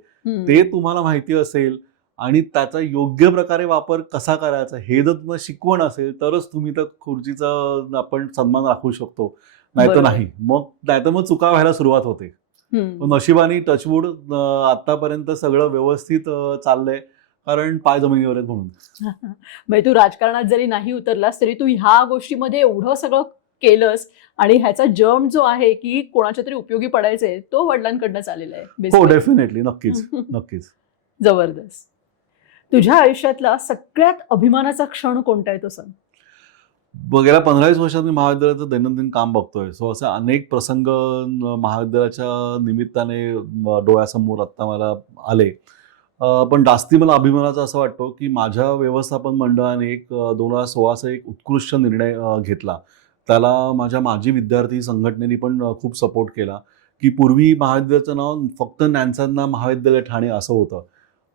ते तुम्हाला माहिती असेल आणि त्याचा योग्य प्रकारे वापर कसा करायचा हे जर तुम्हाला शिकवण असेल तरच तुम्ही त्या खुर्चीचा आपण सन्मान राखू शकतो. नाहीतर नाही, मग चुका व्हायला सुरुवात होते. नशिबाने टचवूड आतापर्यंत सगळं व्यवस्थित चाललंय, कारण पाय जमिनीवर आहेत म्हणून. म्हणजे तू राजकारणात जरी नाही उतरलास तरी तू ह्या गोष्टीमध्ये एवढं सगळं केलंस आणि ह्याचा जर्म जो आहे की कोणाच्या तरी उपयोगी पडायचंय तो वडिलांकडनं चाललेला आहे. हो, डेफिनेटली, नक्कीच नक्कीच. जबरदस्त. तुझ्या आयुष्यातला सगळ्यात अभिमानाचा क्षण कोणता आहे तो सांग? गेल्या 15-20 वर्षात मी महाविद्यालयाचं दैनंदिन काम बघतोय. सो असे अनेक प्रसंग महाविद्यालयाच्या निमित्ताने डोळ्यासमोर आत्ता मला आले. पण जास्ती मला अभिमानाचा असं वाटतो की माझ्या व्यवस्थापन मंडळाने 2016चा एक उत्कृष्ट निर्णय घेतला. त्याला माझ्या माजी विद्यार्थी संघटनेने पण खूप सपोर्ट केला की पूर्वी महाविद्यालयाचं नाव फक्त ज्ञानसाधना महाविद्यालय ठाणे असं होतं.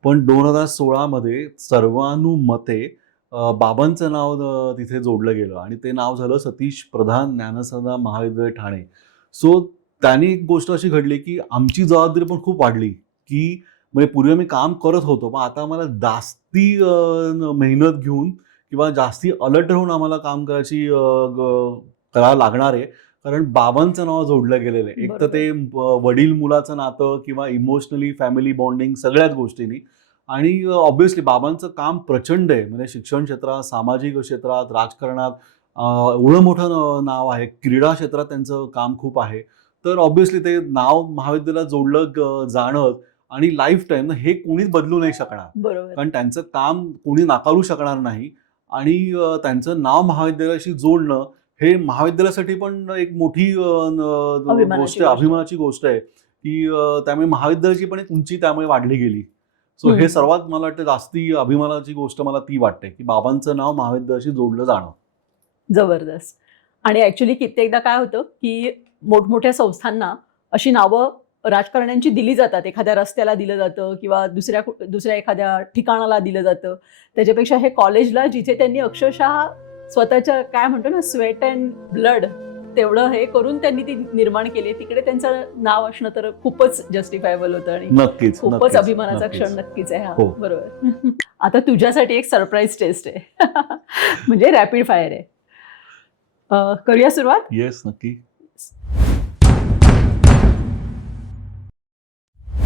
पण 2016मध्ये सर्वानुमते बाबांचं नाव तिथे जोडलं गेलं आणि ते नाव झालं सतीश प्रधान ज्ञानसाधना महाविद्यालय ठाणे. सो त्यांनी एक गोष्ट अशी घडली की आमची जबाबदारी पण खूप वाढली की म्हणजे पूर्वी आम्ही काम करत होतो पण आता आम्हाला जास्ती मेहनत घेऊन किंवा जास्ती अलर्ट राहून आम्हाला काम करायला लागणार आहे, कारण बाबांचं नाव जोडलं गेलेलं आहे. एक तर ते वडील मुलाचं नातं किंवा इमोशनली फॅमिली बॉन्डिंग सगळ्याच गोष्टींनी, आणि ऑब्व्हियसली बाबांचं काम प्रचंड आहे. म्हणजे शिक्षण क्षेत्रात, सामाजिक क्षेत्रात, राजकारणात एवढं मोठं नाव आहे. क्रीडा क्षेत्रात त्यांचं काम खूप आहे. तर ऑब्व्हियसली ते नाव महाविद्यालयात जोडलं जाणं आणि लाईफ टाईम हे कोणीच बदलू नाही शकणार. बरोबर. कारण त्यांचं काम कोणी नाकारू शकणार नाही आणि त्यांचं नाव महाविद्यालयाशी जोडणं हे महाविद्यालयासाठी पण एक मोठी गोष्ट आहे, अभिमानाची गोष्ट आहे की त्यामुळे महाविद्यालयाची पण एक उंची त्यामुळे वाढली गेली. सो हे सर्वात मला वाटतं जास्ती अभिमानाची गोष्ट मला ती वाटते की बाबांचं नाव महाविद्यालयाशी जोडलं जाणं. जबरदस्त. आणि ऍक्च्युली कित्येकदा काय होतं की मोठमोठ्या संस्थांना अशी नावं राजकारण्यांची दिली जातात. एखाद्या रस्त्याला दिलं जातं किंवा दुसऱ्या एखाद्या ठिकाणाला दिलं जातं. त्याच्यापेक्षा हे कॉलेजला जिथे त्यांनी अक्षरशः स्वतःच्या काय म्हणतो ना स्वेट अँड ब्लड तेवढं हे करून त्यांनी ती निर्माण केली, तिकडे त्यांचं नाव असणं तर खूपच जस्टिफायबल होतं आणि नक्कीच खूपच अभिमानाचा क्षण नक्कीच आहे हा. हो. बरोबर. आता तुझ्यासाठी एक सरप्राईज टेस्ट आहे म्हणजे रॅपिड फायर आहे. करूया सुरुवात? येस, नक्की.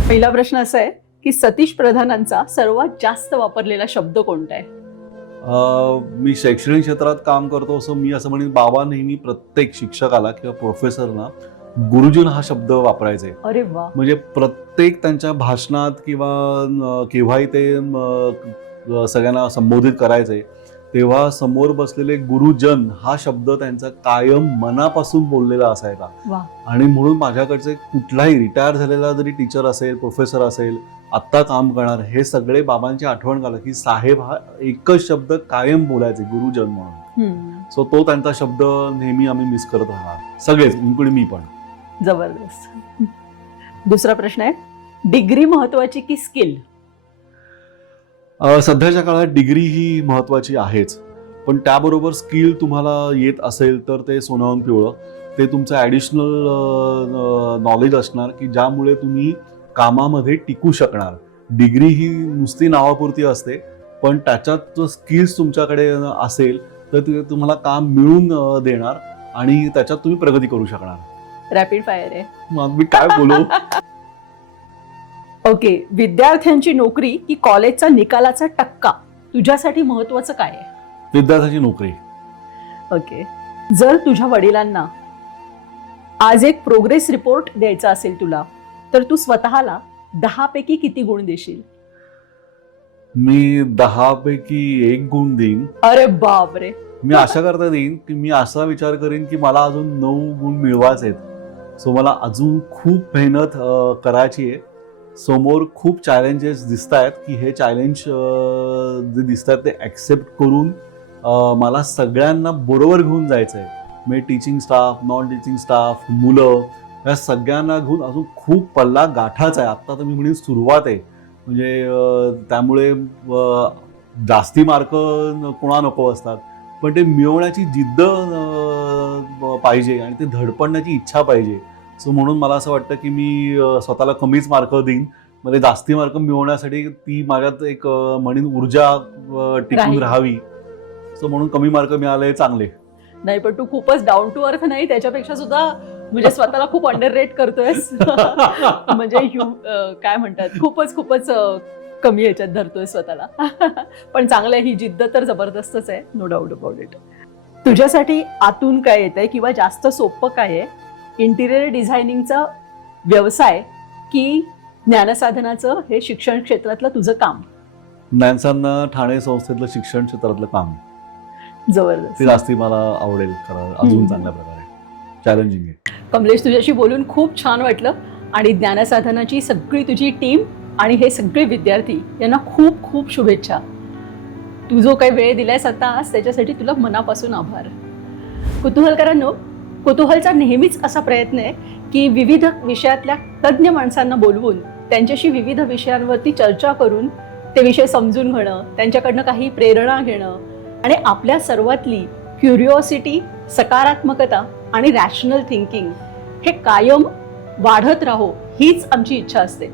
पहिला प्रश्न असा आहे की सतीश प्रधानांचा सर्वात जास्त वापरलेला शब्द कोणता आहे? मी शैक्षणिक क्षेत्रात काम करतो असं मी असं म्हणेन, बाबा नेहमी प्रत्येक शिक्षकाला किंवा प्रोफेसरना गुरुजन हा शब्द वापरायचे. अरे वा. म्हणजे प्रत्येक त्यांच्या भाषणात किंवा केव्हाही ते सगळ्यांना संबोधित करायचे तेव्हा समोर बसलेले गुरुजन हा शब्द त्यांचा कायम मनापासून बोललेला असायचा. वा. आणि म्हणून माझ्याकडचे कुठलाही रिटायर झालेला जरी टीचर असेल, प्रोफेसर असेल, आत्ता काम करणार, हे सगळे बाबांची आठवण घाला की साहेब हा एकच शब्द कायम बोलायचे, गुरुजन म्हणून. सो तो त्यांचा शब्द नेहमी आम्ही मिस करत राहणार, सगळेच, इन्क्लुडिंग मी पण. जबरदस्त. दुसरा प्रश्न आहे, डिग्री महत्वाची की स्किल? सध्याच्या काळात डिग्री ही महत्वाची आहेच, पण त्याबरोबर स्किल तुम्हाला येत असेल तर ते सोन्याहून पिवळं. ते तुमचं ॲडिशनल नॉलेज असणार की ज्यामुळे तुम्ही कामामध्ये टिकू शकणार. डिग्री ही नुसती नावापुरती असते, पण त्याच्यात जो स्किल्स तुमच्याकडे असेल तर ते तुम्हाला काम मिळवून देणार आणि त्याच्यात तुम्ही प्रगती करू शकणार. रॅपिड फायर आहे. मग मी काय बोलू? ओके. विद्यार्थ्यांची नोकरी की कॉलेजचा निकालाचा टक्का तुझ्यासाठी महत्वाचं काय आहे? विद्यार्थ्याची नोकरी. ओके. जर तुझ्या वडिलांना आज एक प्रोग्रेस रिपोर्ट द्यायचा असेल तुला, तर तू स्वतःला 10 पैकी किती गुण देशील? मी 10 पैकी 1 गुण देईन. अरे बापरे. मी आशा करता देईन की मी असा विचार करेन की मला अजून 9 गुण मिळवायचे आहेत. सो मला अजून खूप मेहनत करायची आहे. समोर खूप चॅलेंजेस दिसत आहेत की हे चॅलेंज जे दिसत आहेत ते ॲक्सेप्ट करून मला सगळ्यांना बरोबर घेऊन जायचं आहे. म्हणजे teaching staff, non teaching staff, मुलं, या सगळ्यांना घेऊन अजून खूप पल्ला गाठायचा आहे. आत्ता तर मी म्हणेन सुरुवात आहे. म्हणजे त्यामुळे जास्ती मार्क कोणा नको असतात, पण ते मिळवण्याची जिद्द पाहिजे आणि ते धडपडण्याची इच्छा पाहिजे. सो म्हणून मला असं वाटतं की मी स्वतःला कमीच मार्क देईन, म्हणजे जास्ती मार्क मिळवण्यासाठी ती माझ्यात एक म्हणेन ऊर्जा टिकून राहावी. सो म्हणून कमी मार्क मिळाले चांगले. नाही, पण तू खूपच डाऊन टू अर्थ नाही, त्याच्यापेक्षा सुद्धा म्हणजे स्वतःला खूप अंडर रेट करतोयस. म्हणजे काय म्हणतात, खूपच कमी ह्याच्यात धरतोय स्वतःला. पण चांगलं आहे, ही जिद्द तर जबरदस्तच आहे, नो डाऊट अबाउट इट. तुझ्यासाठी आतून काय येत आहे किंवा जास्त सोपं काय आहे, इंटिरियर डिझायनिंगचा व्यवसाय की ज्ञानसाधनाचं हे शिक्षण क्षेत्रातलं तुझं काम? ज्ञानसाधना ठाणे संस्थेतलं शिक्षण क्षेत्रातलं काम जबरदस्त. ते जास्ती मला आवडेल करायला, अजून चांगल्या प्रकारे. चॅलेंजिंग आहे. कमलेश, तुझ्याशी बोलून खूप छान वाटलं आणि ज्ञानसाधनाची सगळी तुझी टीम आणि हे सगळे विद्यार्थी यांना खूप खूप शुभेच्छा. तू जो काही वेळ दिलायस आता आज, त्याच्यासाठी तुला मनापासून आभार. कुतूहलकरांनो, कुतूहलचा नेहमीच असा प्रयत्न आहे की विविध विषयातल्या तज्ज्ञ माणसांना बोलवून त्यांच्याशी विविध विषयांवरती चर्चा करून ते विषय समजून घेणं, त्यांच्याकडनं काही प्रेरणा घेणं आणि आपल्या सर्वातली क्युरिओसिटी, सकारात्मकता आणि रॅशनल थिंकिंग हे कायम वाढत राहो, हीच आमची इच्छा असते.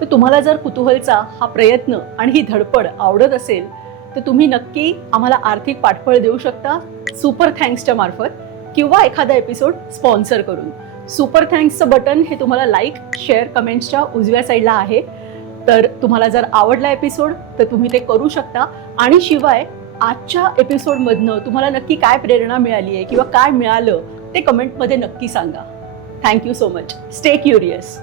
तर तुम्हाला जर कुतूहलचा हा प्रयत्न आणि ही धडपड आवडत असेल तर तुम्ही नक्की आम्हाला आर्थिक पाठबळ देऊ शकता सुपर थँक्सच्या मार्फत किंवा एखादा एपिसोड स्पॉन्सर करून. सुपर थँक्सचं बटन हे तुम्हाला लाईक, शेअर, कमेंट्सच्या उजव्या साईडला आहे. तर तुम्हाला जर आवडला एपिसोड तर तुम्ही ते करू शकता. आणि शिवाय आजच्या एपिसोडमधनं तुम्हाला नक्की काय प्रेरणा मिळाली आहे किंवा काय मिळालं ते कमेंटमध्ये नक्की सांगा. Thank you so much. Stay curious.